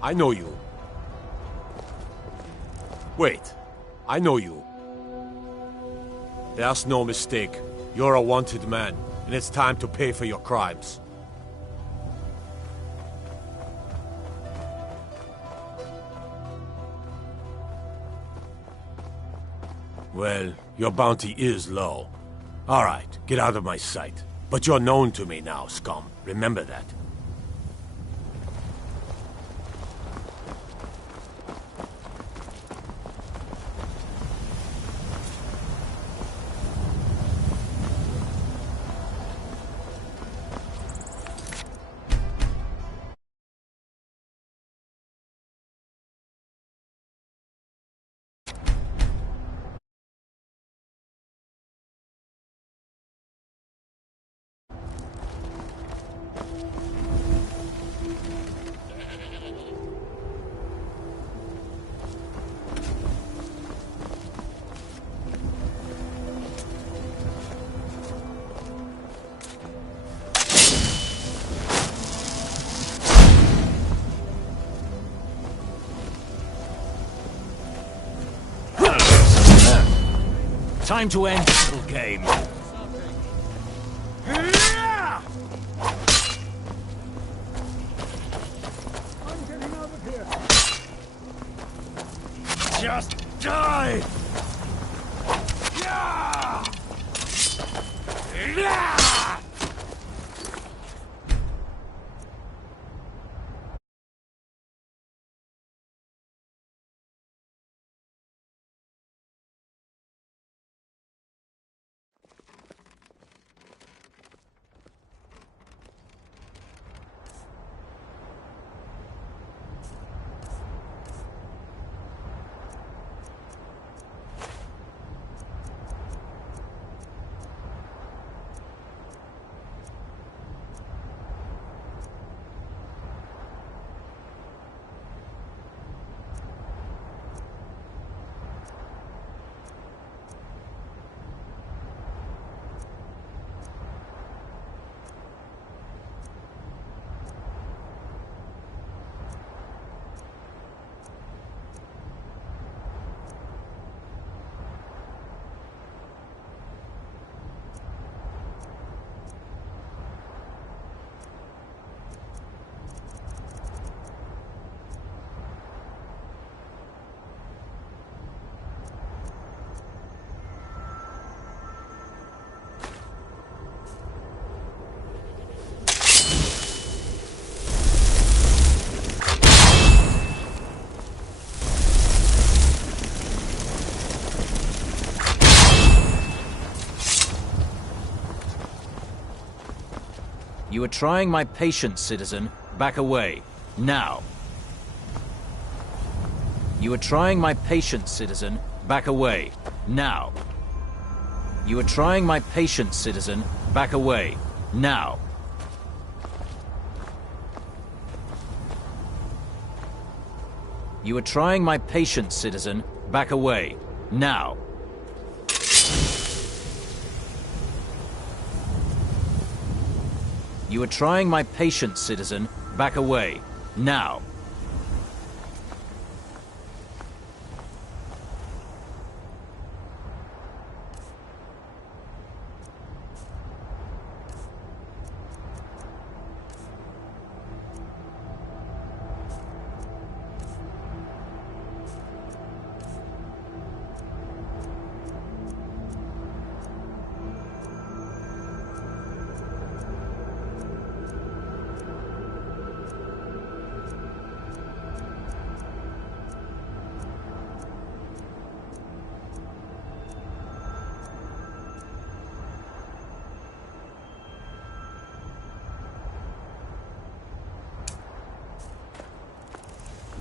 I know you. Wait, I know you. There's no mistake. You're a wanted man, and it's time to pay for your crimes. Well, your bounty is low. All right, get out of my sight. But you're known to me now, scum. Remember that. Time to end this little game. Just die! Yeah! Yeah! You are trying my patience, citizen. Back away. Now. You are trying my patience, citizen. Back away. Now. You are trying my patience, citizen. Back away. Now. You are trying my patience, citizen. Back away. Now. You are trying my patience, citizen. Back away. Now.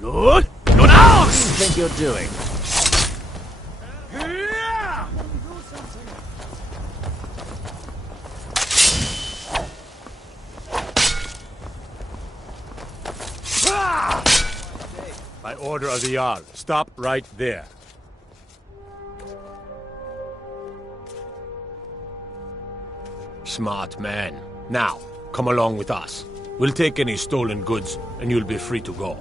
What do you think you're doing? By order of the Jarl, stop right there. Smart man. Now, come along with us. We'll take any stolen goods, and you'll be free to go.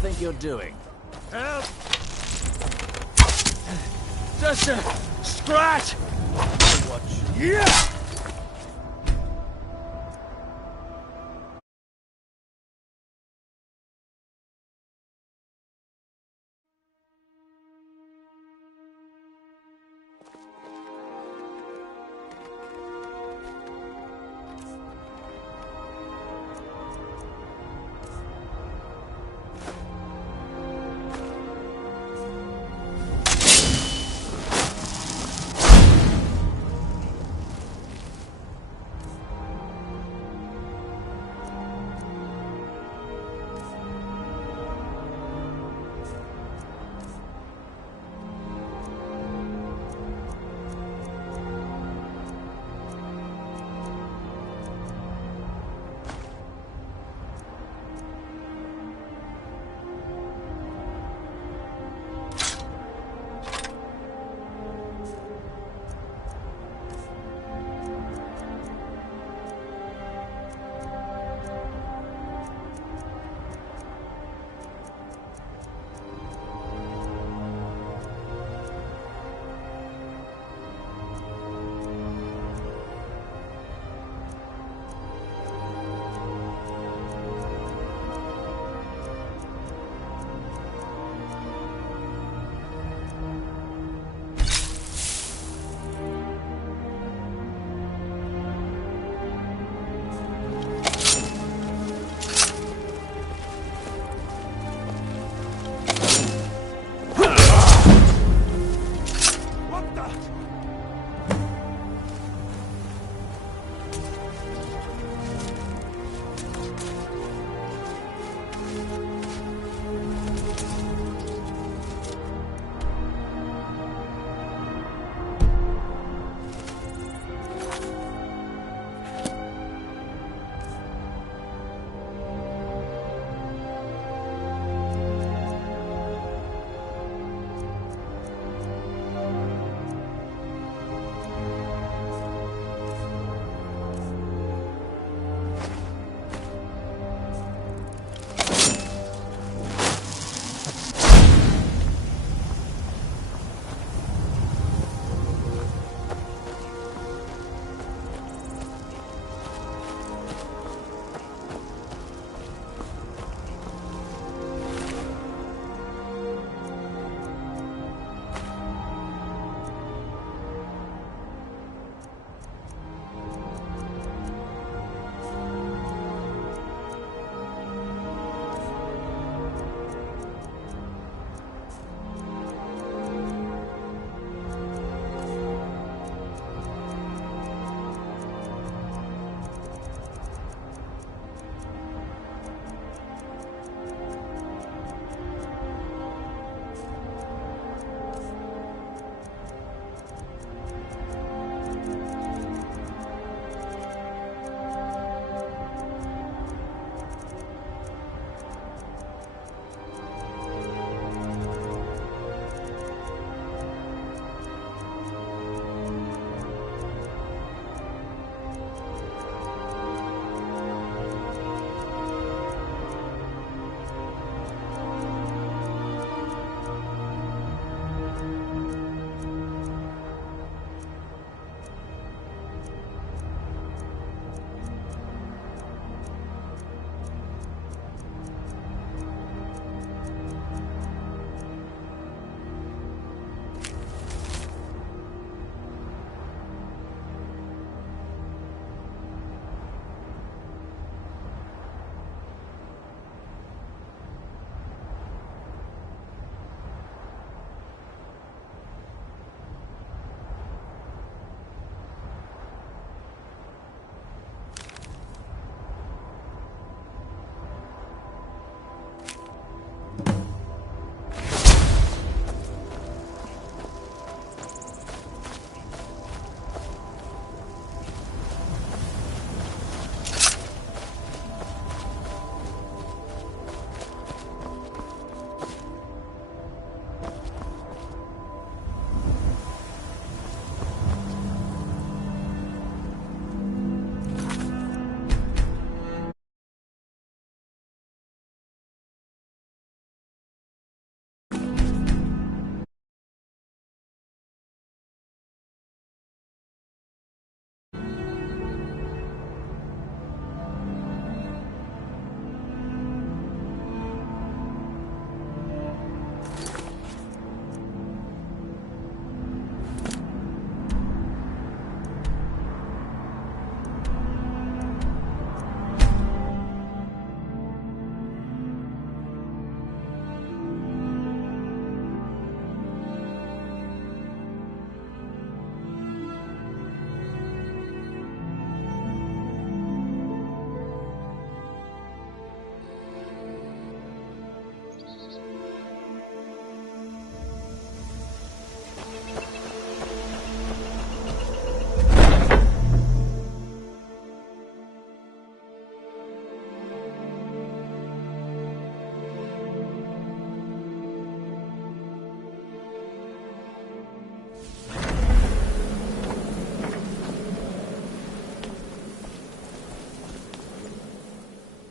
Think you're doing? Help! Just a scratch! Watch. Yeah!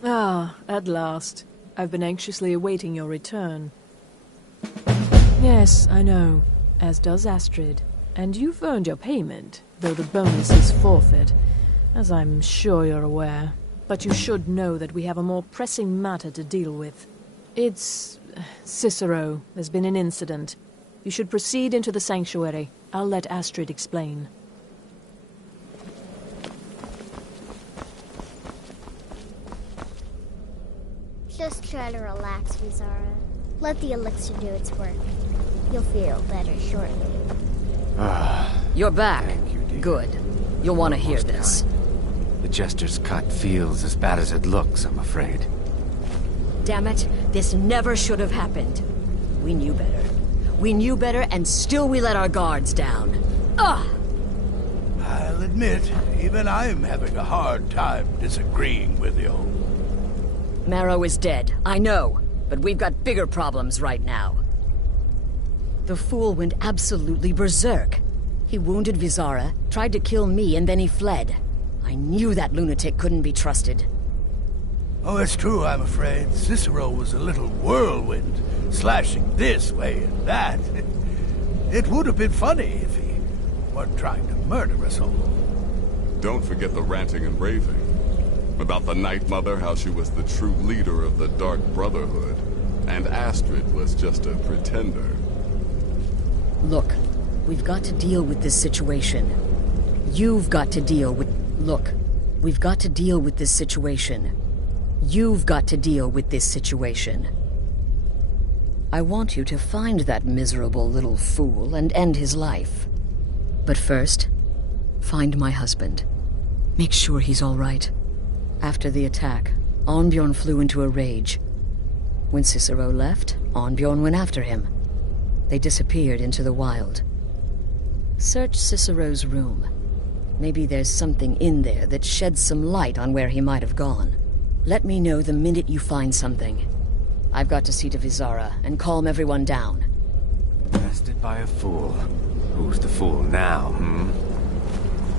Ah, at last. I've been anxiously awaiting your return. Yes, I know. As does Astrid. And you've earned your payment, though the bonus is forfeit, as I'm sure you're aware. But you should know that we have a more pressing matter to deal with. It's... Cicero. There's been an incident. You should proceed into the sanctuary. I'll let Astrid explain. Just try to relax, Vizara. Let the elixir do its work. You'll feel better shortly. You're back. Good. You'll want to hear this. The Jester's cut feels as bad as it looks, I'm afraid. Damn it, this never should have happened. We knew better. We knew better, and still we let our guards down. Ugh! I'll admit, even I'm having a hard time disagreeing with you. Marrow is dead, I know, but we've got bigger problems right now. The fool went absolutely berserk. He wounded Vizara, tried to kill me, and then he fled. I knew that lunatic couldn't be trusted. Oh, it's true, I'm afraid. Cicero was a little whirlwind, slashing this way and that. It would have been funny if he weren't trying to murder us all. Don't forget the ranting and raving. About the Night Mother, how she was the true leader of the Dark Brotherhood, and Astrid was just a pretender. Look, we've got to deal with this situation. You've got to deal with... Look, we've got to deal with this situation. You've got to deal with this situation. I want you to find that miserable little fool and end his life. But first, find my husband. Make sure he's all right. After the attack, Arnbjorn flew into a rage. When Cicero left, Arnbjorn went after him. They disappeared into the wild. Search Cicero's room. Maybe there's something in there that sheds some light on where he might have gone. Let me know the minute you find something. I've got to see to Vizara and calm everyone down. Bested by a fool. Who's the fool now,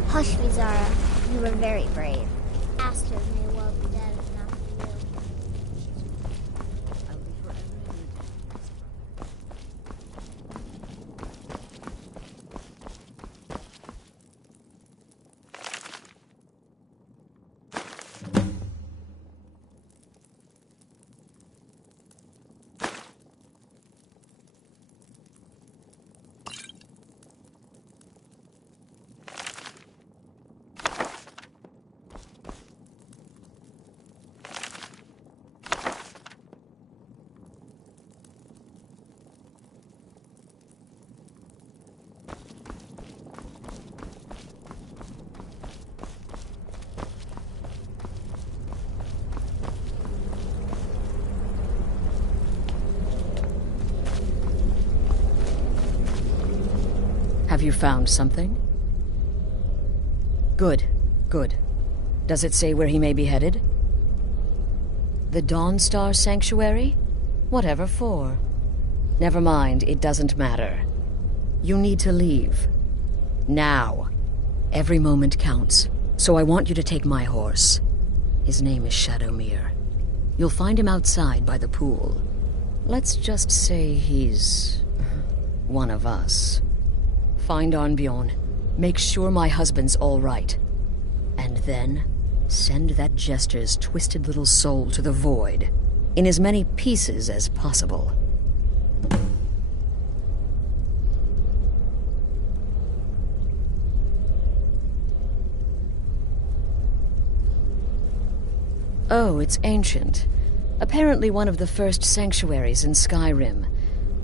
Hush, Vizara. You were very brave. Astrid may well be dead if not for you. Have you found something? Good, good. Does it say where he may be headed? The Dawnstar Sanctuary? Whatever for. Never mind, it doesn't matter. You need to leave. Now. Every moment counts, so I want you to take my horse. His name is Shadowmere. You'll find him outside by the pool. Let's just say he's... one of us. Find Arnbjorn. Make sure my husband's all right. And then, send that jester's twisted little soul to the void, in as many pieces as possible. Oh, it's ancient. Apparently one of the first sanctuaries in Skyrim.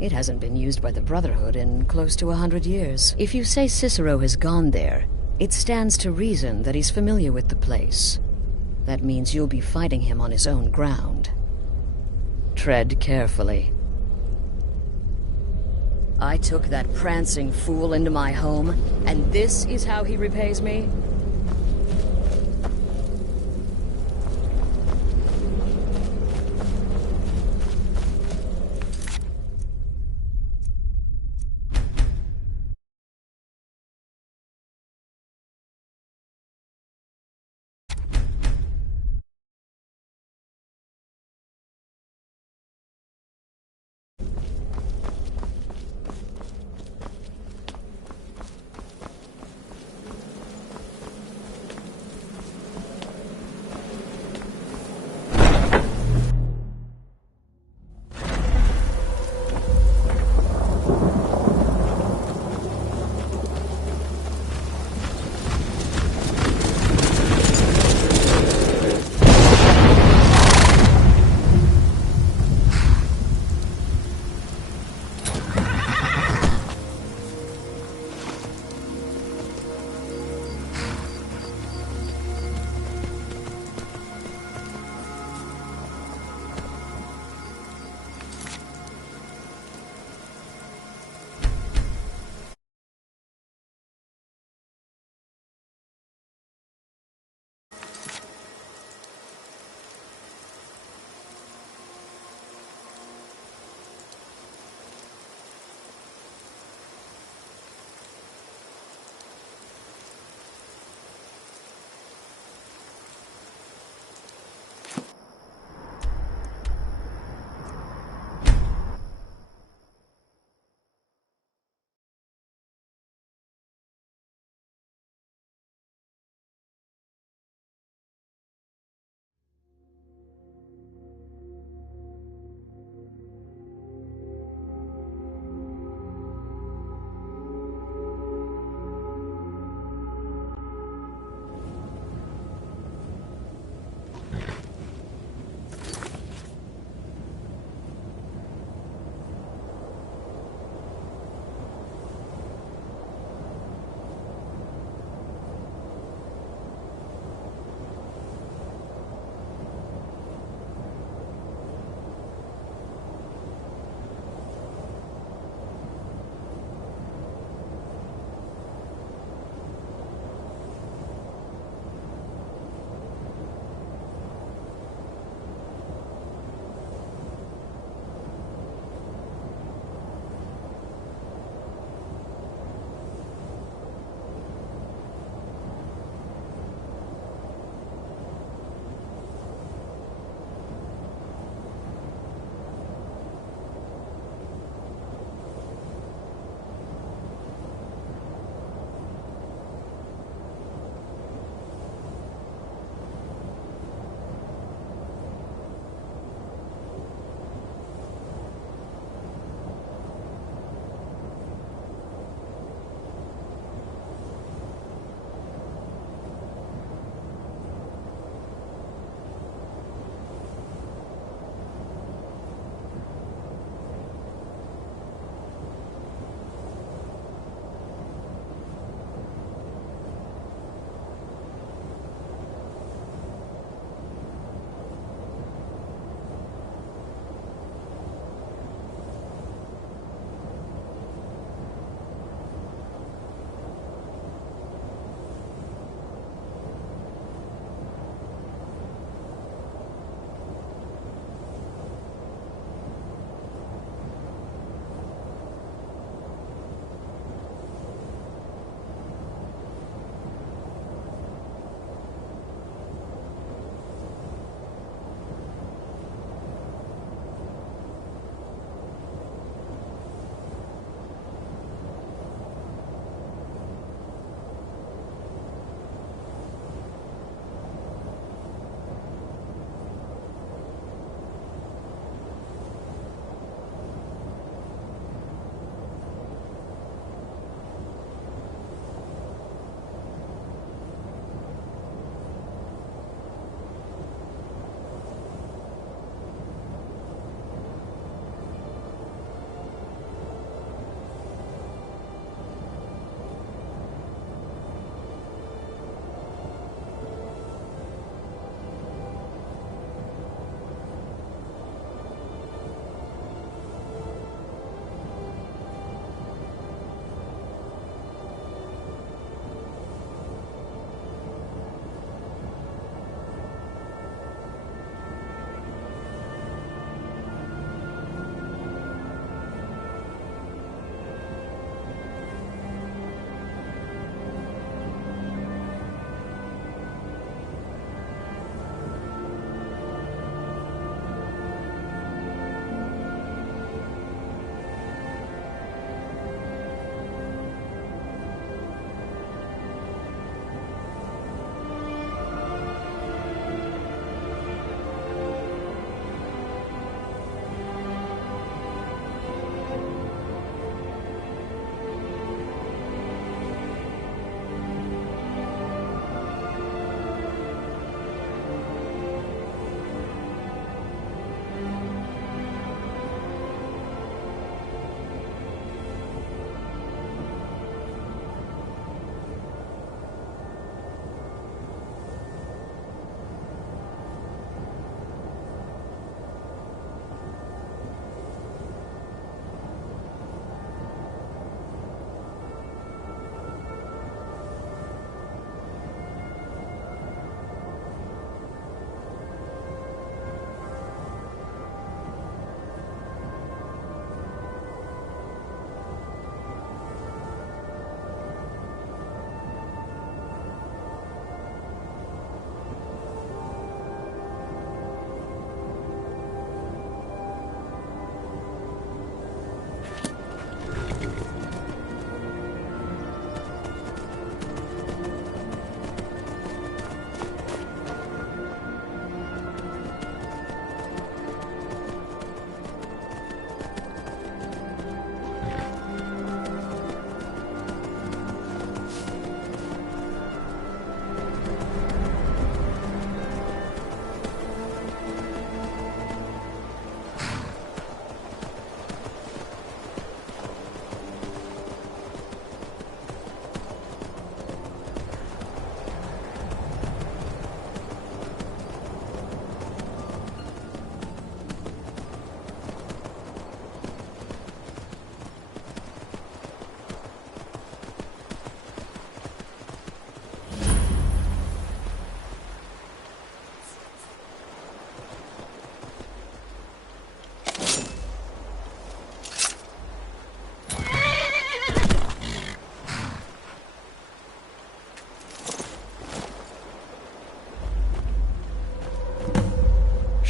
It hasn't been used by the Brotherhood in close to 100 years. If you say Cicero has gone there, it stands to reason that he's familiar with the place. That means you'll be fighting him on his own ground. Tread carefully. I took that prancing fool into my home, and this is how he repays me?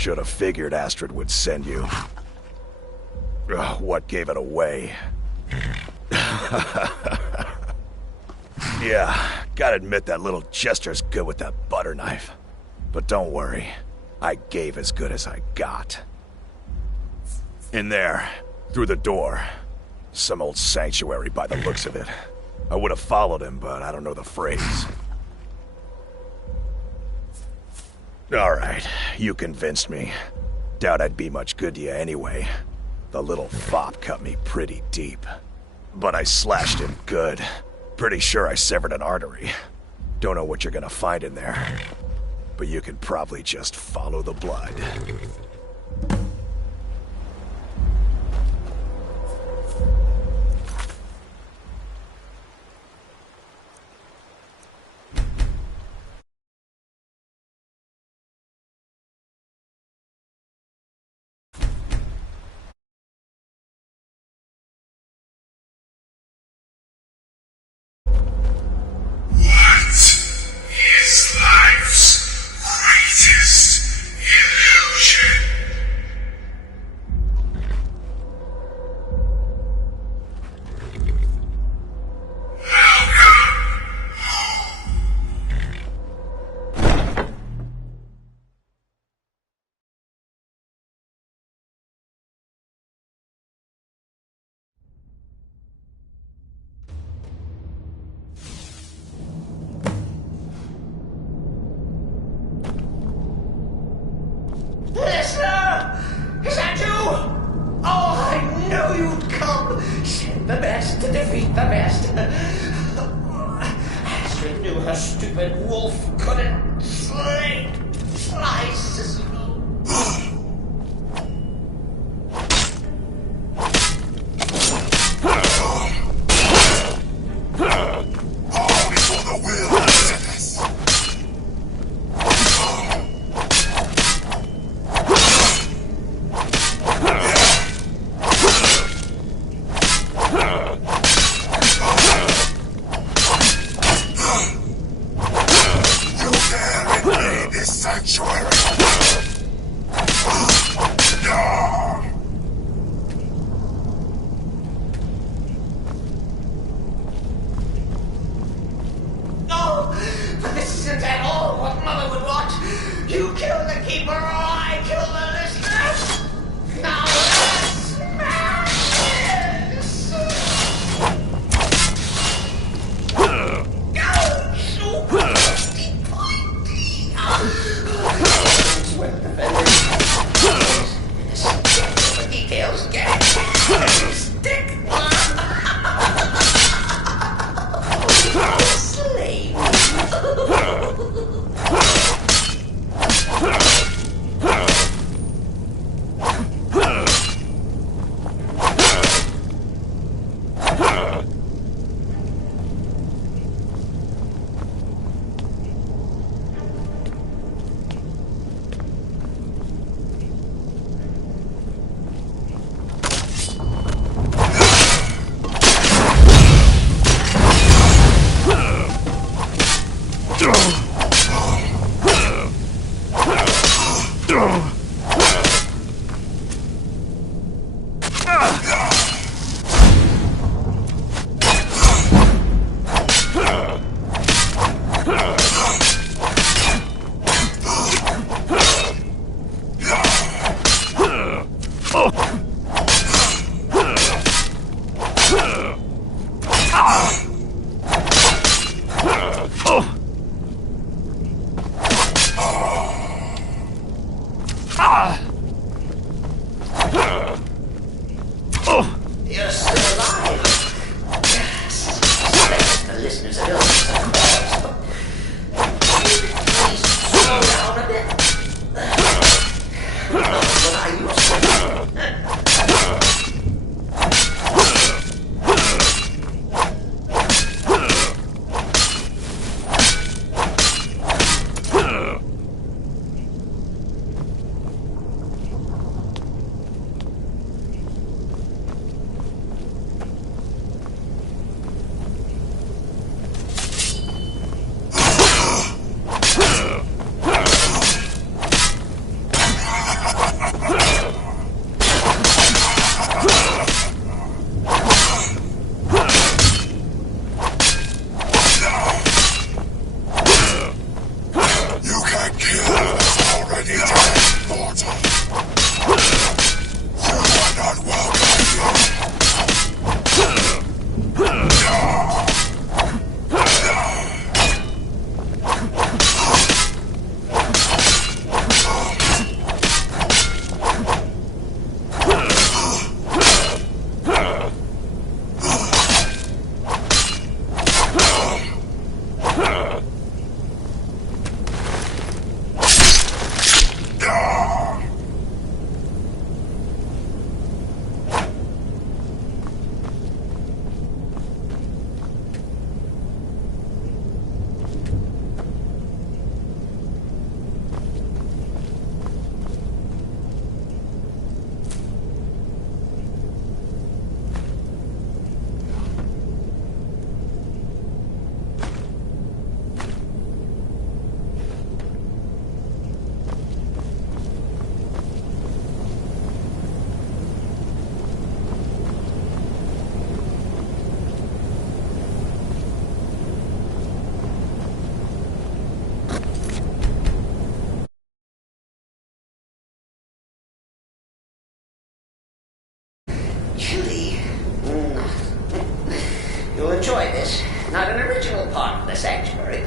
Should have figured Astrid would send you. Ugh, what gave it away? Yeah, gotta admit that little gesture's good with that butter knife. But don't worry, I gave as good as I got. In there, through the door. Some old sanctuary by the looks of it. I would have followed him, but I don't know the phrase. Alright, you convinced me. Doubt I'd be much good to you anyway. The little fop cut me pretty deep. But I slashed him good. Pretty sure I severed an artery. Don't know what you're gonna find in there. But you can probably just follow the blood. Listener! Is that you? Oh, I knew you'd come! Send the best to defeat the best. Astrid knew her stupid wolf couldn't slice Cicero.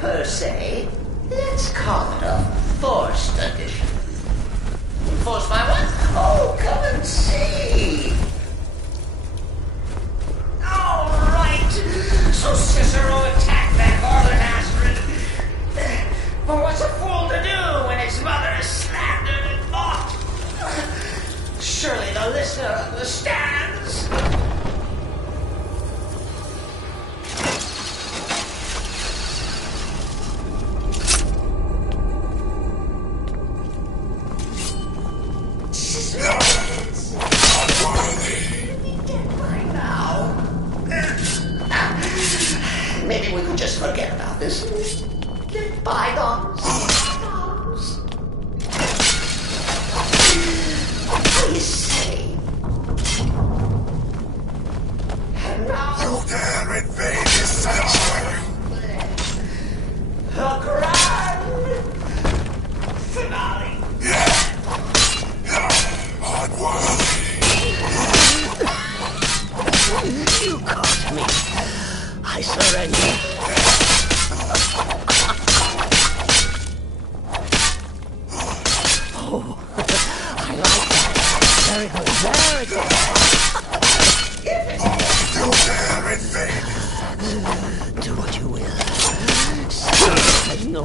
per se. Let's call it a forced addition. Forced by what? Oh, come and see. All right. So Cicero attacked that harlot Astrid. But what's a fool to do when his mother is slandered and mocked? Surely the listener understands. Maybe we could just forget about this. Let bygones be bygones. What do you say? And now... You dare invade this sanctuary! A grand finale. You caught me. I surrender. Oh, I like that. Very good, very good. You dare invade. Do what you will. Has no.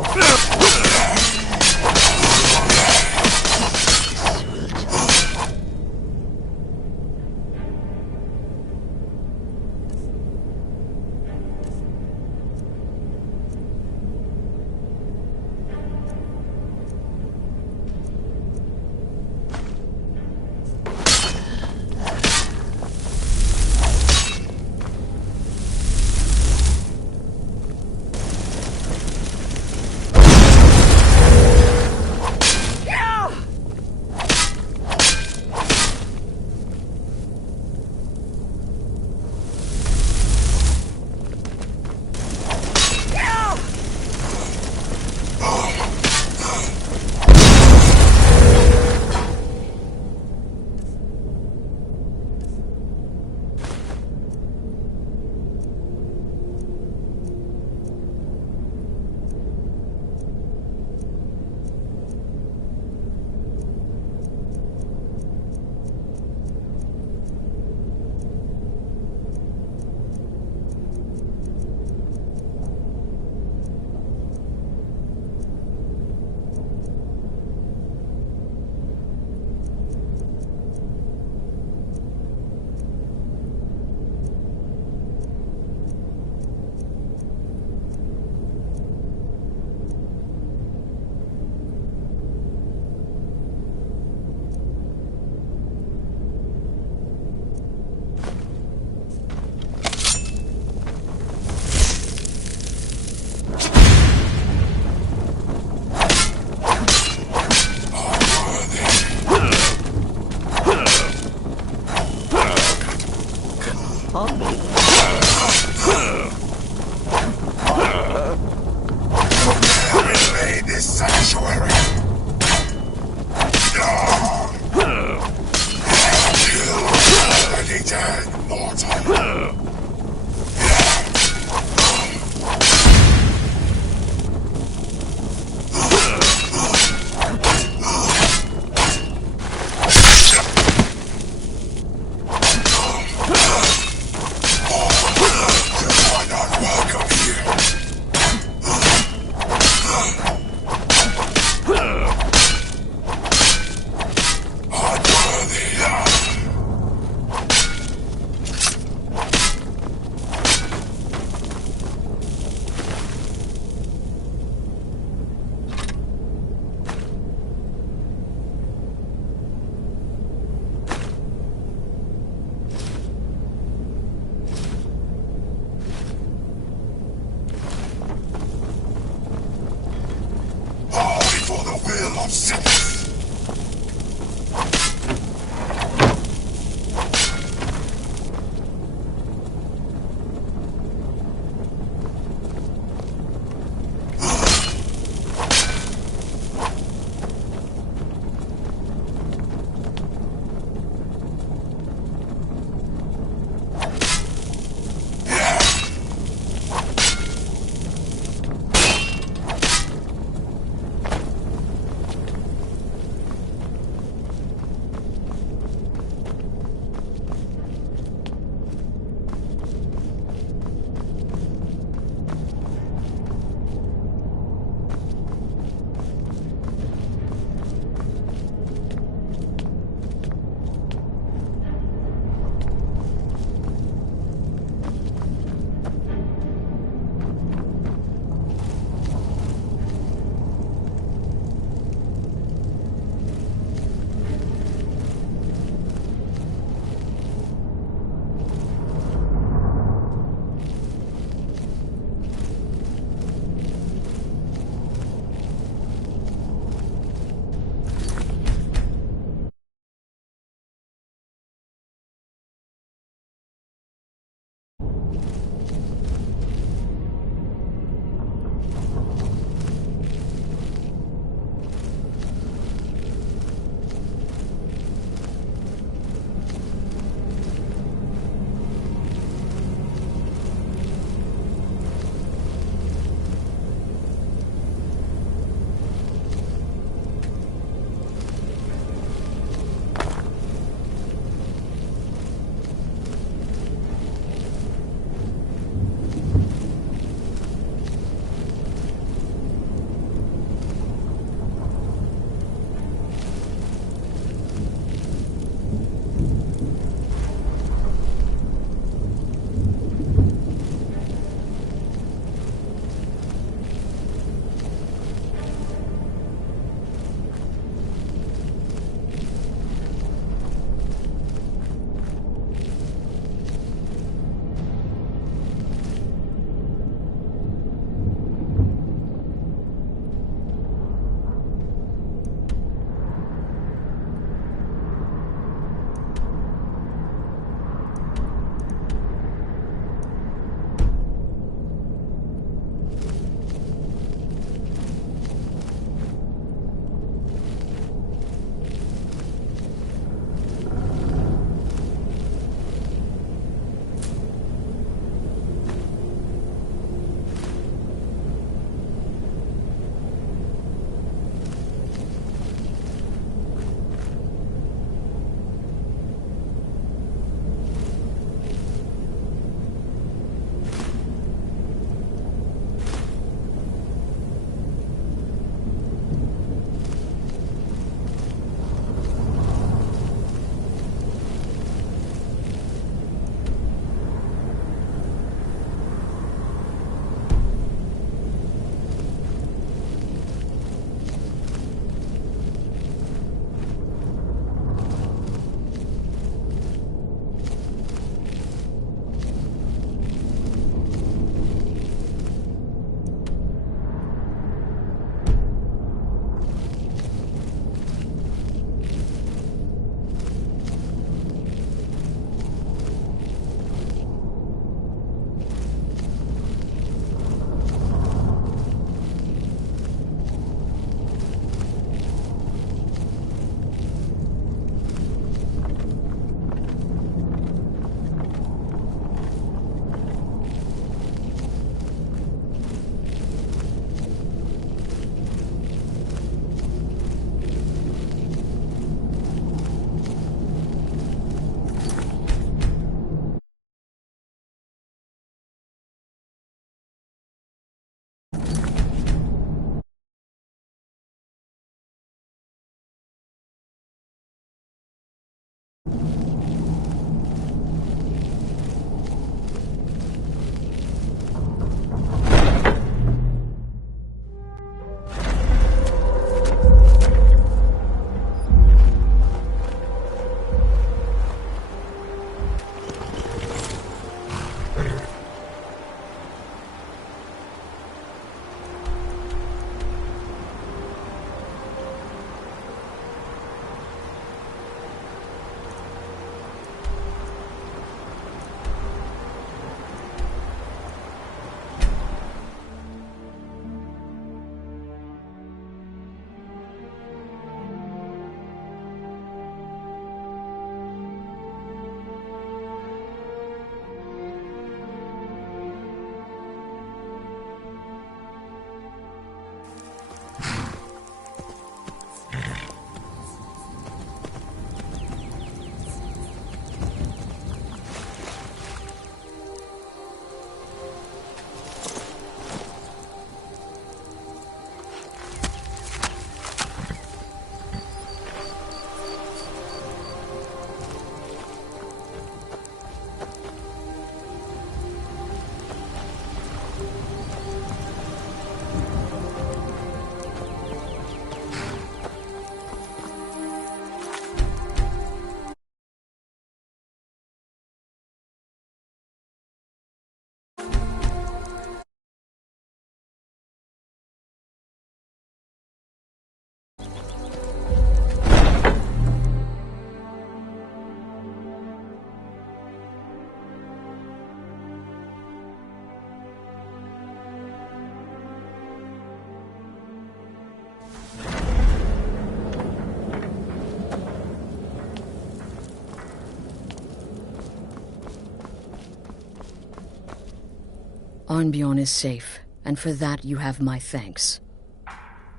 Arnbjorn is safe, and for that you have my thanks.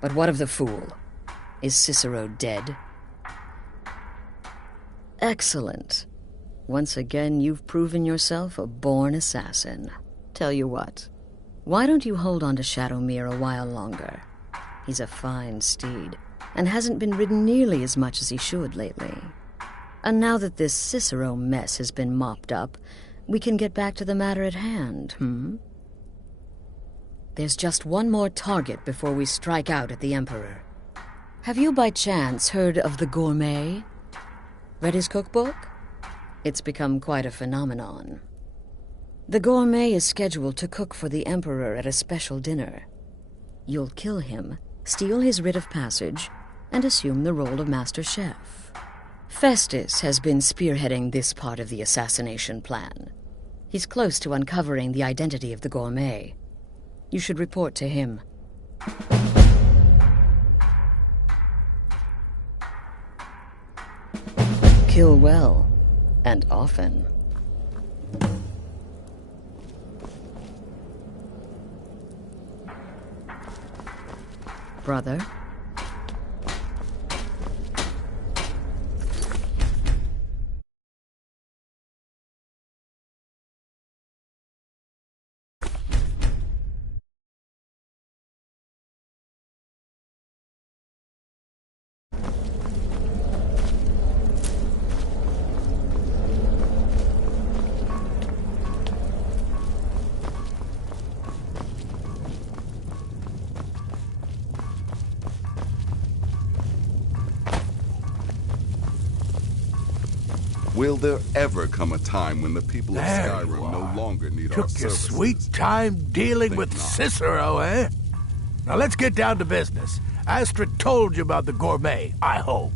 But what of the fool? Is Cicero dead? Excellent. Once again, you've proven yourself a born assassin. Tell you what, why don't you hold on to Shadowmere a while longer? He's a fine steed, and hasn't been ridden nearly as much as he should lately. And now that this Cicero mess has been mopped up, we can get back to the matter at hand, There's just one more target before we strike out at the Emperor. Have you by chance heard of the Gourmet? Read his cookbook? It's become quite a phenomenon. The Gourmet is scheduled to cook for the Emperor at a special dinner. You'll kill him, steal his writ of passage, and assume the role of Master Chef. Festus has been spearheading this part of the assassination plan. He's close to uncovering the identity of the Gourmet. You should report to him. Kill well, and often. Brother? Will there ever come a time when the people of Skyrim no longer need our Took your services? sweet time dealing with Cicero, eh? Now let's get down to business. Astrid told you about the Gourmet, I hope.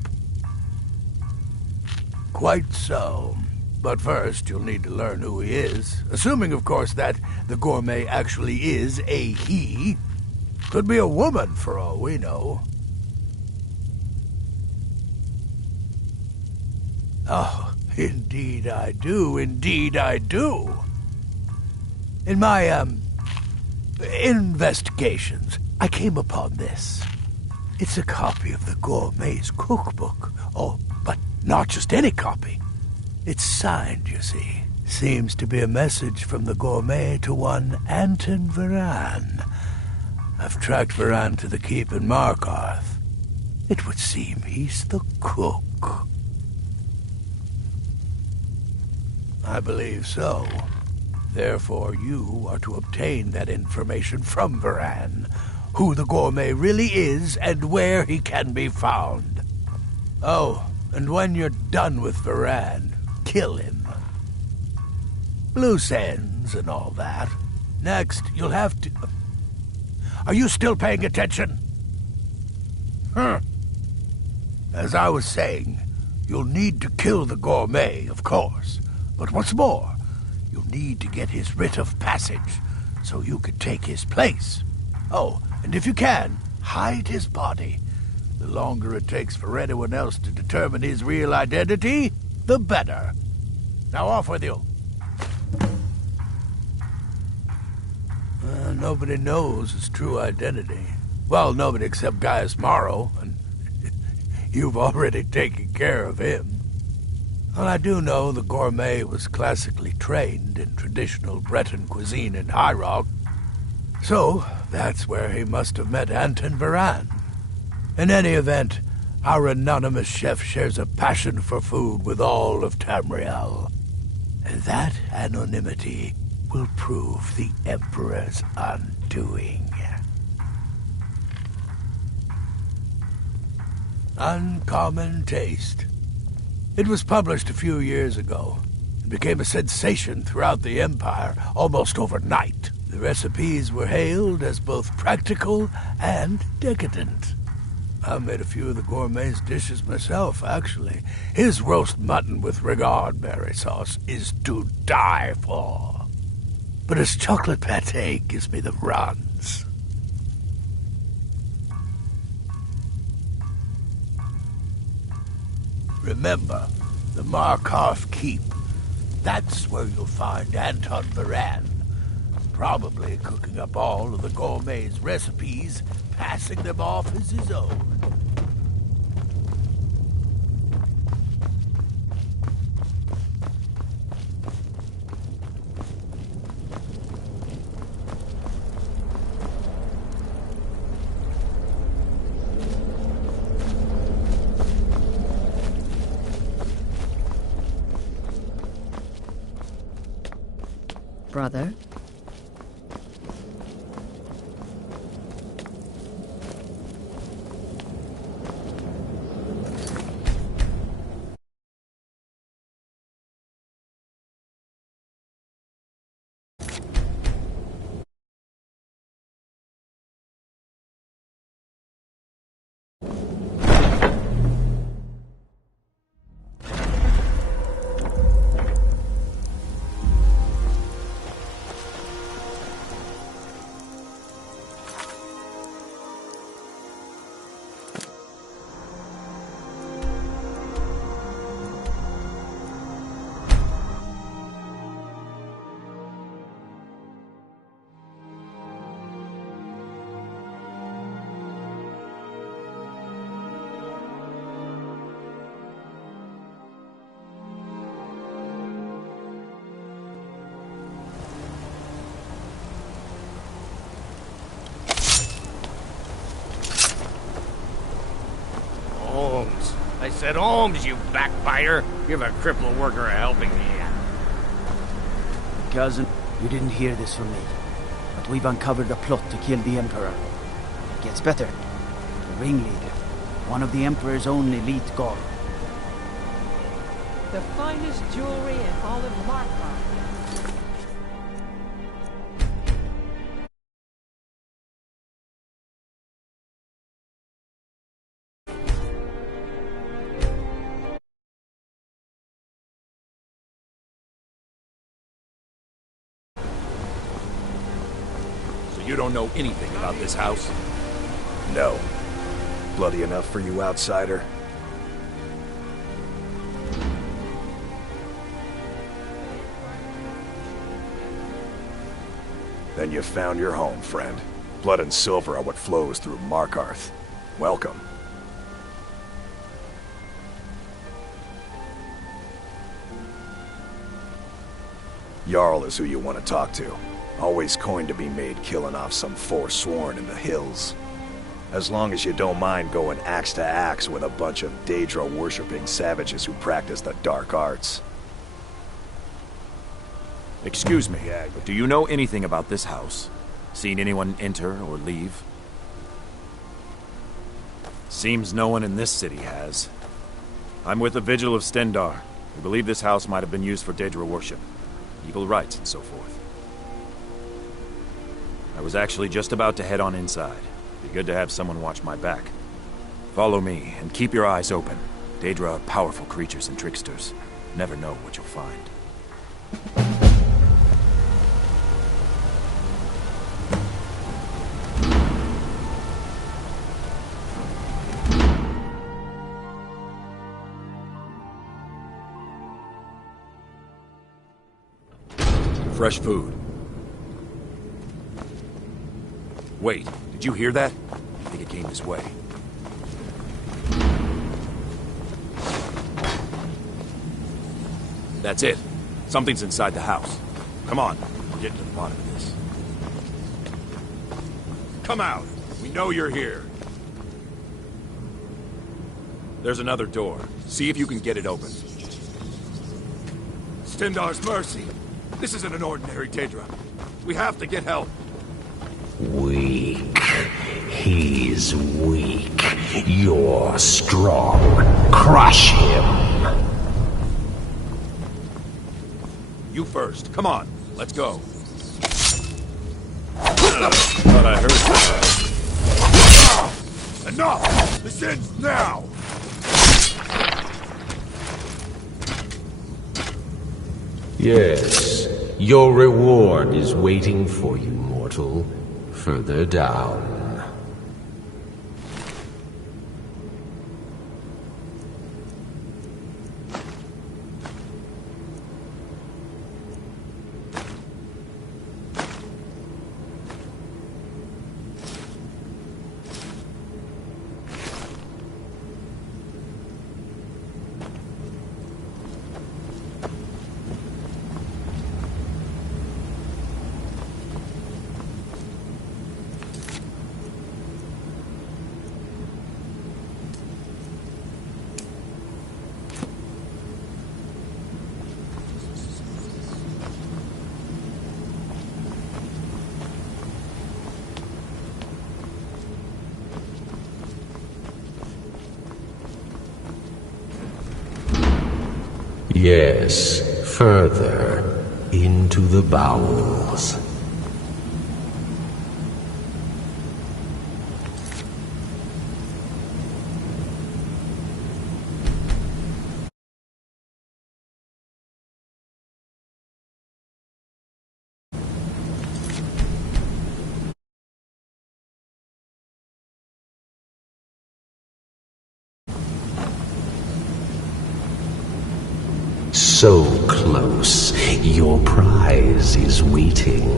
Quite so. But first, you'll need to learn who he is. Assuming, of course, that the Gourmet actually is a he. Could be a woman, for all we know. Oh, indeed I do. Indeed I do. In my, investigations, I came upon this. It's a copy of the Gourmet's cookbook. Oh, but not just any copy. It's signed, you see. Seems to be a message from the Gourmet to one Anton Varan. I've tracked Varan to the keep in Markarth. It would seem he's the cook. I believe so. Therefore, you are to obtain that information from Varan, who the Gourmet really is and where he can be found. Oh, and when you're done with Varan, kill him. Loose ends and all that. Next, you'll have to... Are you still paying attention? As I was saying, you'll need to kill the Gourmet, of course. But what's more, you'll need to get his writ of passage, so you can take his place. Oh, and if you can, hide his body. The longer it takes for anyone else to determine his real identity, the better. Now off with you. Nobody knows his true identity. Well, nobody except Gaius Morrow, and you've already taken care of him. Well, I do know the Gourmet was classically trained in traditional Breton cuisine in High Rock. So, that's where he must have met Anton Varan. In any event, our anonymous chef shares a passion for food with all of Tamriel. And that anonymity will prove the Emperor's undoing. Uncommon Taste. It was published a few years ago. It became a sensation throughout the Empire almost overnight. The recipes were hailed as both practical and decadent. I made a few of the Gourmet's dishes myself, actually. His roast mutton with regard berry sauce is to die for. But his chocolate pate gives me the runs. Remember, the Markarth Keep. That's where you'll find Anton Varan. Probably cooking up all of the gourmet's recipes, passing them off as his own. Brother? Holmes. I said Holmes, you backbiter. Give a crippled worker a helping hand. Cousin, you didn't hear this from me, but we've uncovered a plot to kill the Emperor. It gets better. The ringleader, one of the Emperor's own elite guard. The finest jewelry in all of Markov. You don't know anything about this house? No. Bloody enough for you, outsider? Then you found your home, friend. Blood and silver are what flows through Markarth. Welcome. Jarl is who you want to talk to. Always coined to be made killing off some forsworn in the hills. As long as you don't mind going axe to axe with a bunch of Daedra-worshipping savages who practice the dark arts. Excuse me, but do you know anything about this house? Seen anyone enter or leave? Seems no one in this city has. I'm with the Vigil of Stendar. We believe this house might have been used for Daedra worship, evil rites and so forth. I was actually just about to head on inside. Be good to have someone watch my back. Follow me, and keep your eyes open. Daedra are powerful creatures and tricksters. Never know what you'll find. Fresh food. Wait, did you hear that? I think it came this way. That's it. Something's inside the house. Come on, we're getting to the bottom of this. Come out! We know you're here. There's another door. See if you can get it open. Stendar's mercy! This isn't an ordinary Daedra. We have to get help. Weak. He's weak. You're strong. Crush him. You first. Come on. Let's go. Thought I heard you. Enough! This ends now! Yes. Your reward is waiting for you, mortal. Further down. Yes, further into the bowels. So close, your prize is waiting.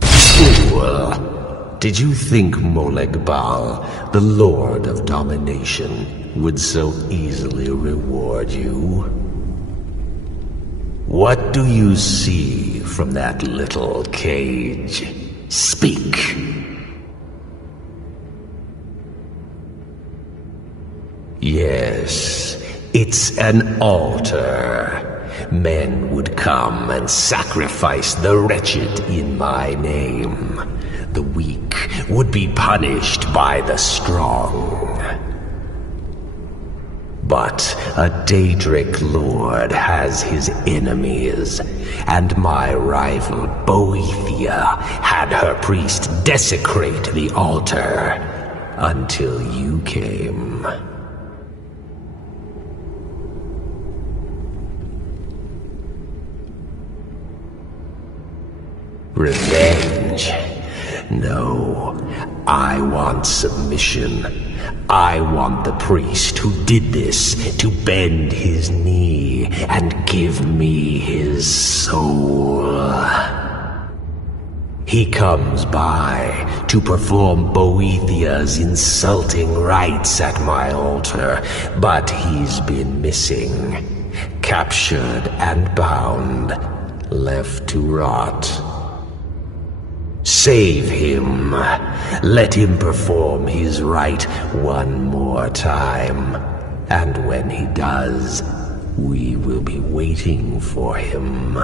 Fool! Did you think Molegbal, the Lord of Domination, would so easily reward you? What do you see from that little cage? Speak! Yes, it's an altar. Men would come and sacrifice the wretched in my name. The weak would be punished by the strong. But a Daedric lord has his enemies, and my rival Boethia had her priest desecrate the altar until you came. Revenge? No, I want submission. I want the priest who did this to bend his knee and give me his soul. He comes by to perform Boethia's insulting rites at my altar, but he's been missing, captured and bound, left to rot. Save him. Let him perform his rite one more time. And when he does, we will be waiting for him.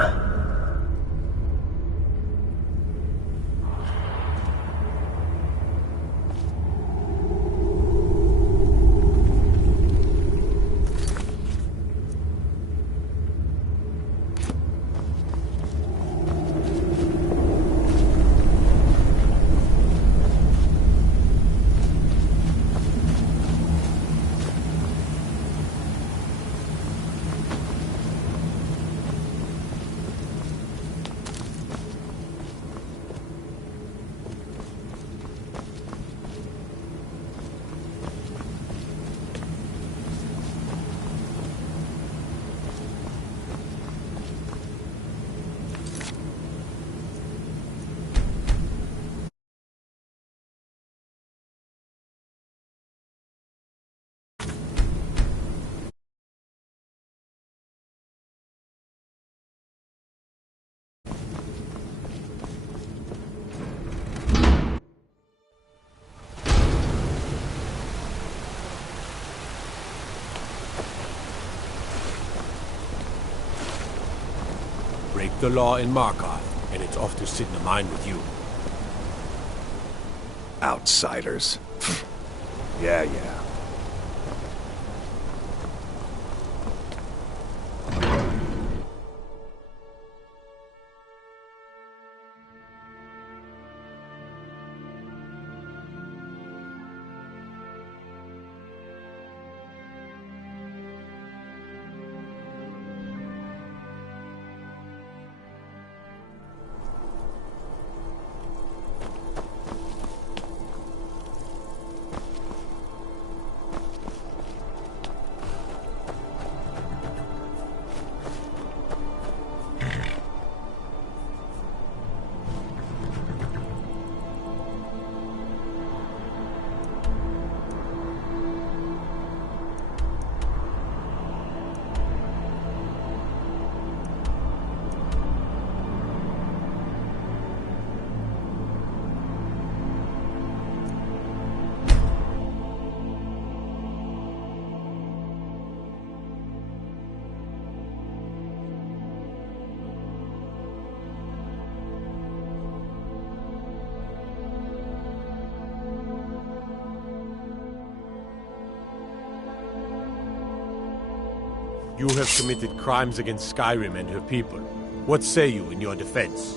Break the law in Markarth, and it's off to sit in a mine with you. Outsiders. Yeah. You have committed crimes against Skyrim and her people. What say you in your defense?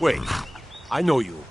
Wait, I know you.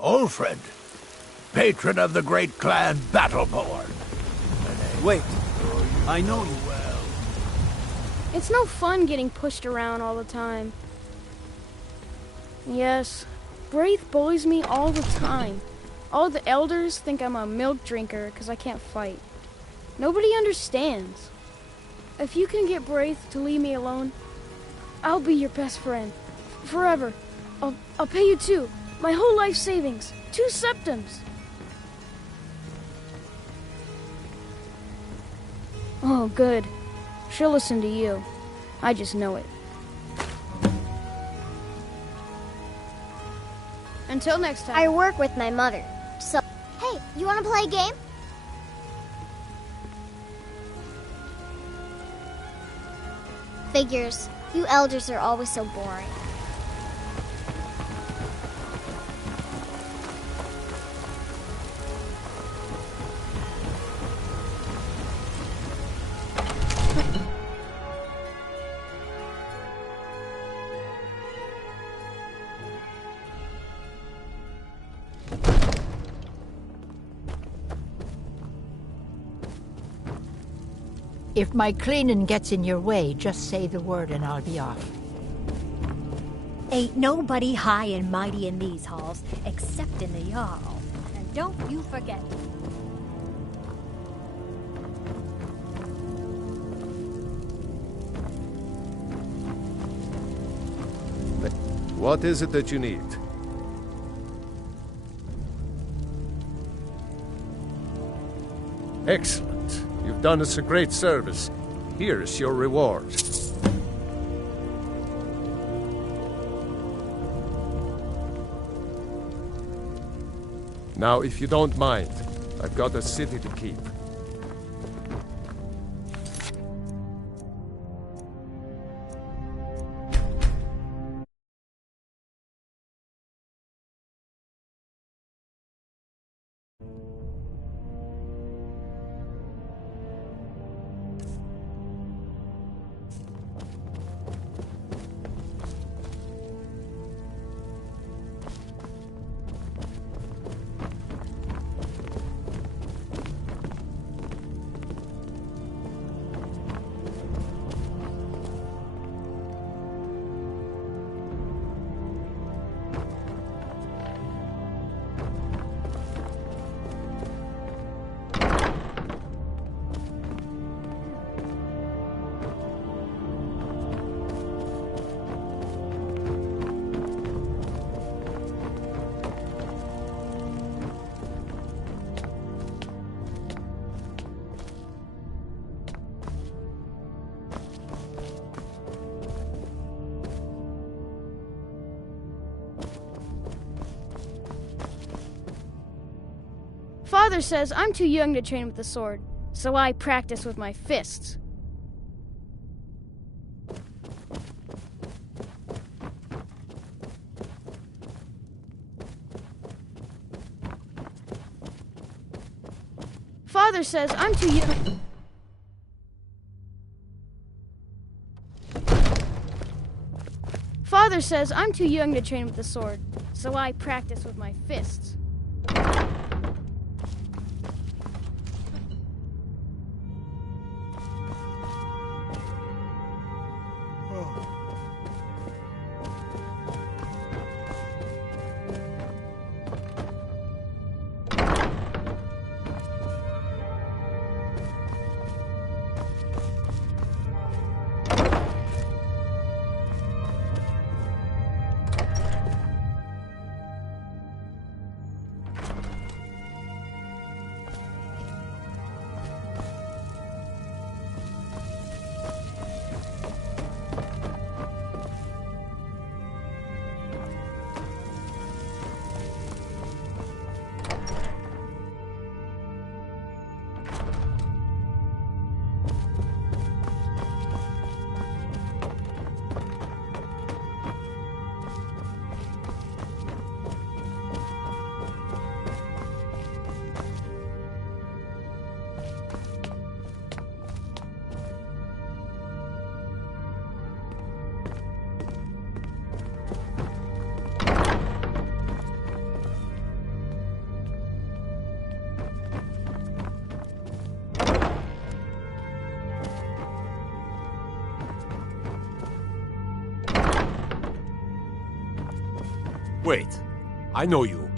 Ulfred, patron of the great clan Battleborn. Wait, I know you well. It's no fun getting pushed around all the time. Yes, Braith bullies me all the time. All the elders think I'm a milk drinker because I can't fight. Nobody understands. If you can get Braith to leave me alone, I'll be your best friend. Forever. I'll pay you too. My whole life savings. 2 septims. Oh, good. She'll listen to you. I just know it. Until next time. I work with my mother, so... Hey, you want to play a game? Figures. You elders are always so boring. If my cleaning gets in your way, just say the word and I'll be off. Ain't nobody high and mighty in these halls, except in the Jarl. And don't you forget. What is it that you need? Excellent. You've done us a great service. Here's your reward. Now, if you don't mind, I've got a city to keep. Father says I'm too young to train with the sword, so I practice with my fists. Father says I'm too young. Father says I'm too young to train with the sword, so I practice with my fists. Wait, I know you.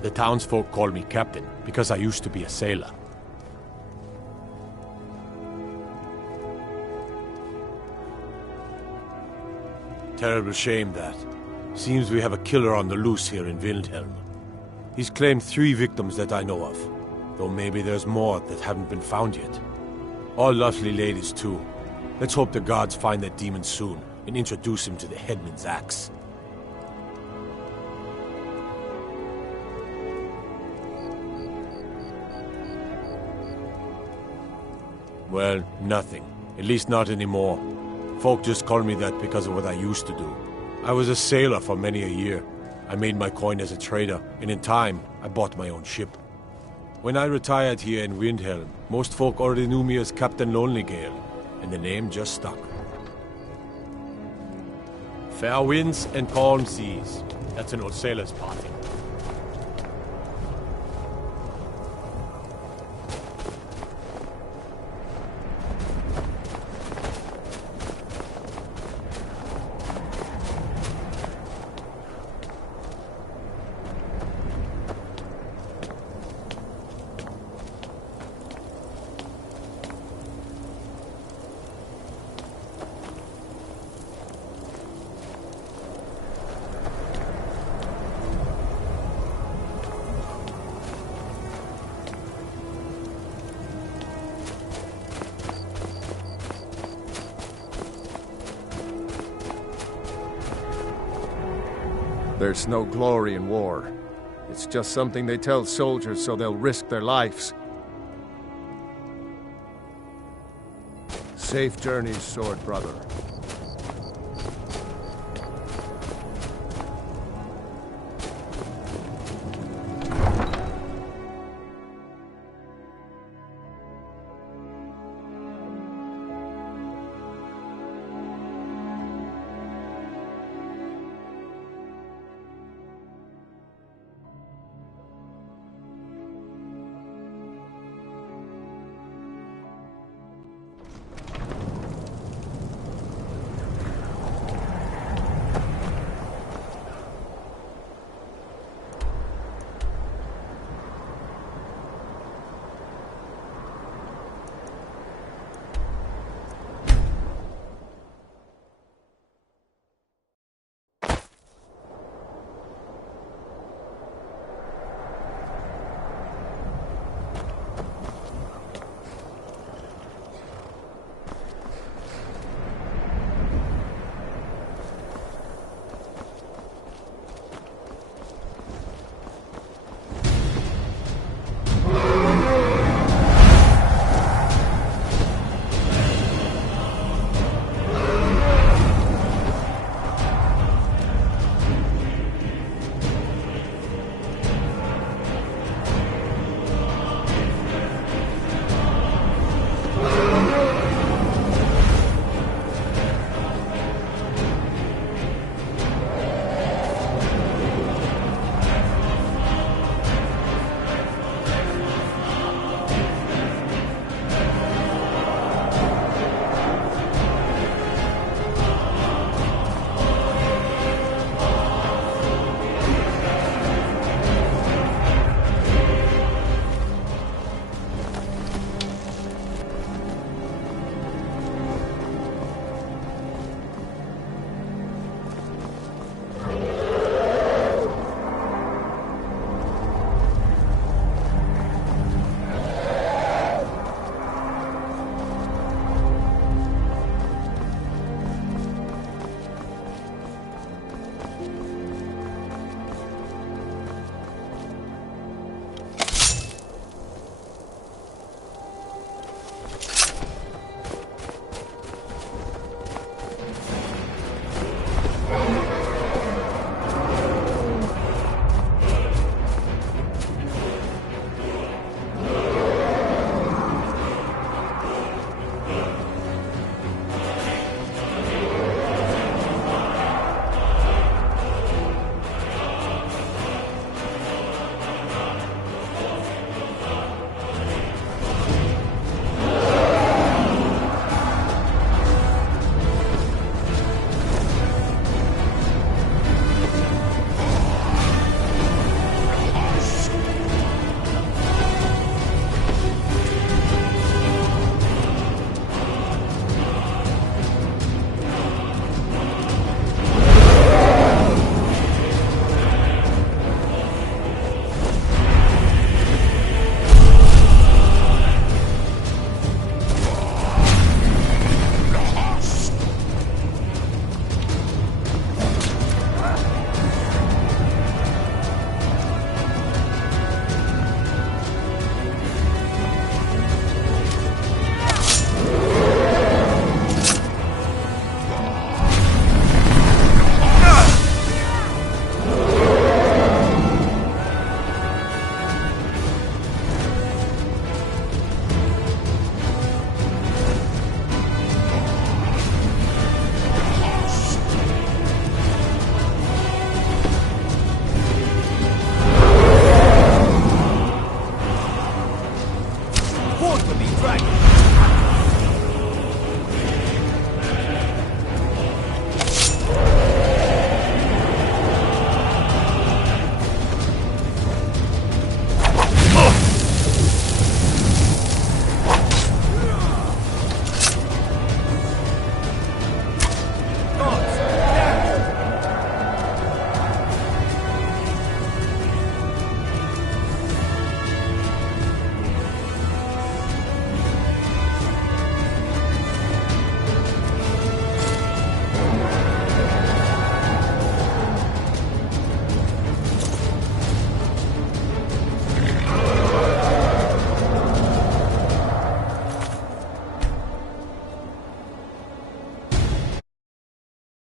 The townsfolk call me captain because I used to be a sailor. Terrible shame that. Seems we have a killer on the loose here in Windhelm. He's claimed 3 victims that I know of, though maybe there's more that haven't been found yet. All lovely ladies too. Let's hope the gods find that demon soon and introduce him to the headman's axe. Well, nothing. At least not anymore. Folk just call me that because of what I used to do. I was a sailor for many a year. I made my coin as a trader, and in time, I bought my own ship. When I retired here in Windhelm, most folk already knew me as Captain Lonelygale, and the name just stuck. Fair winds and calm seas. That's an old sailor's party. There's no glory in war. It's just something they tell soldiers so they'll risk their lives. Safe journeys, sword brother.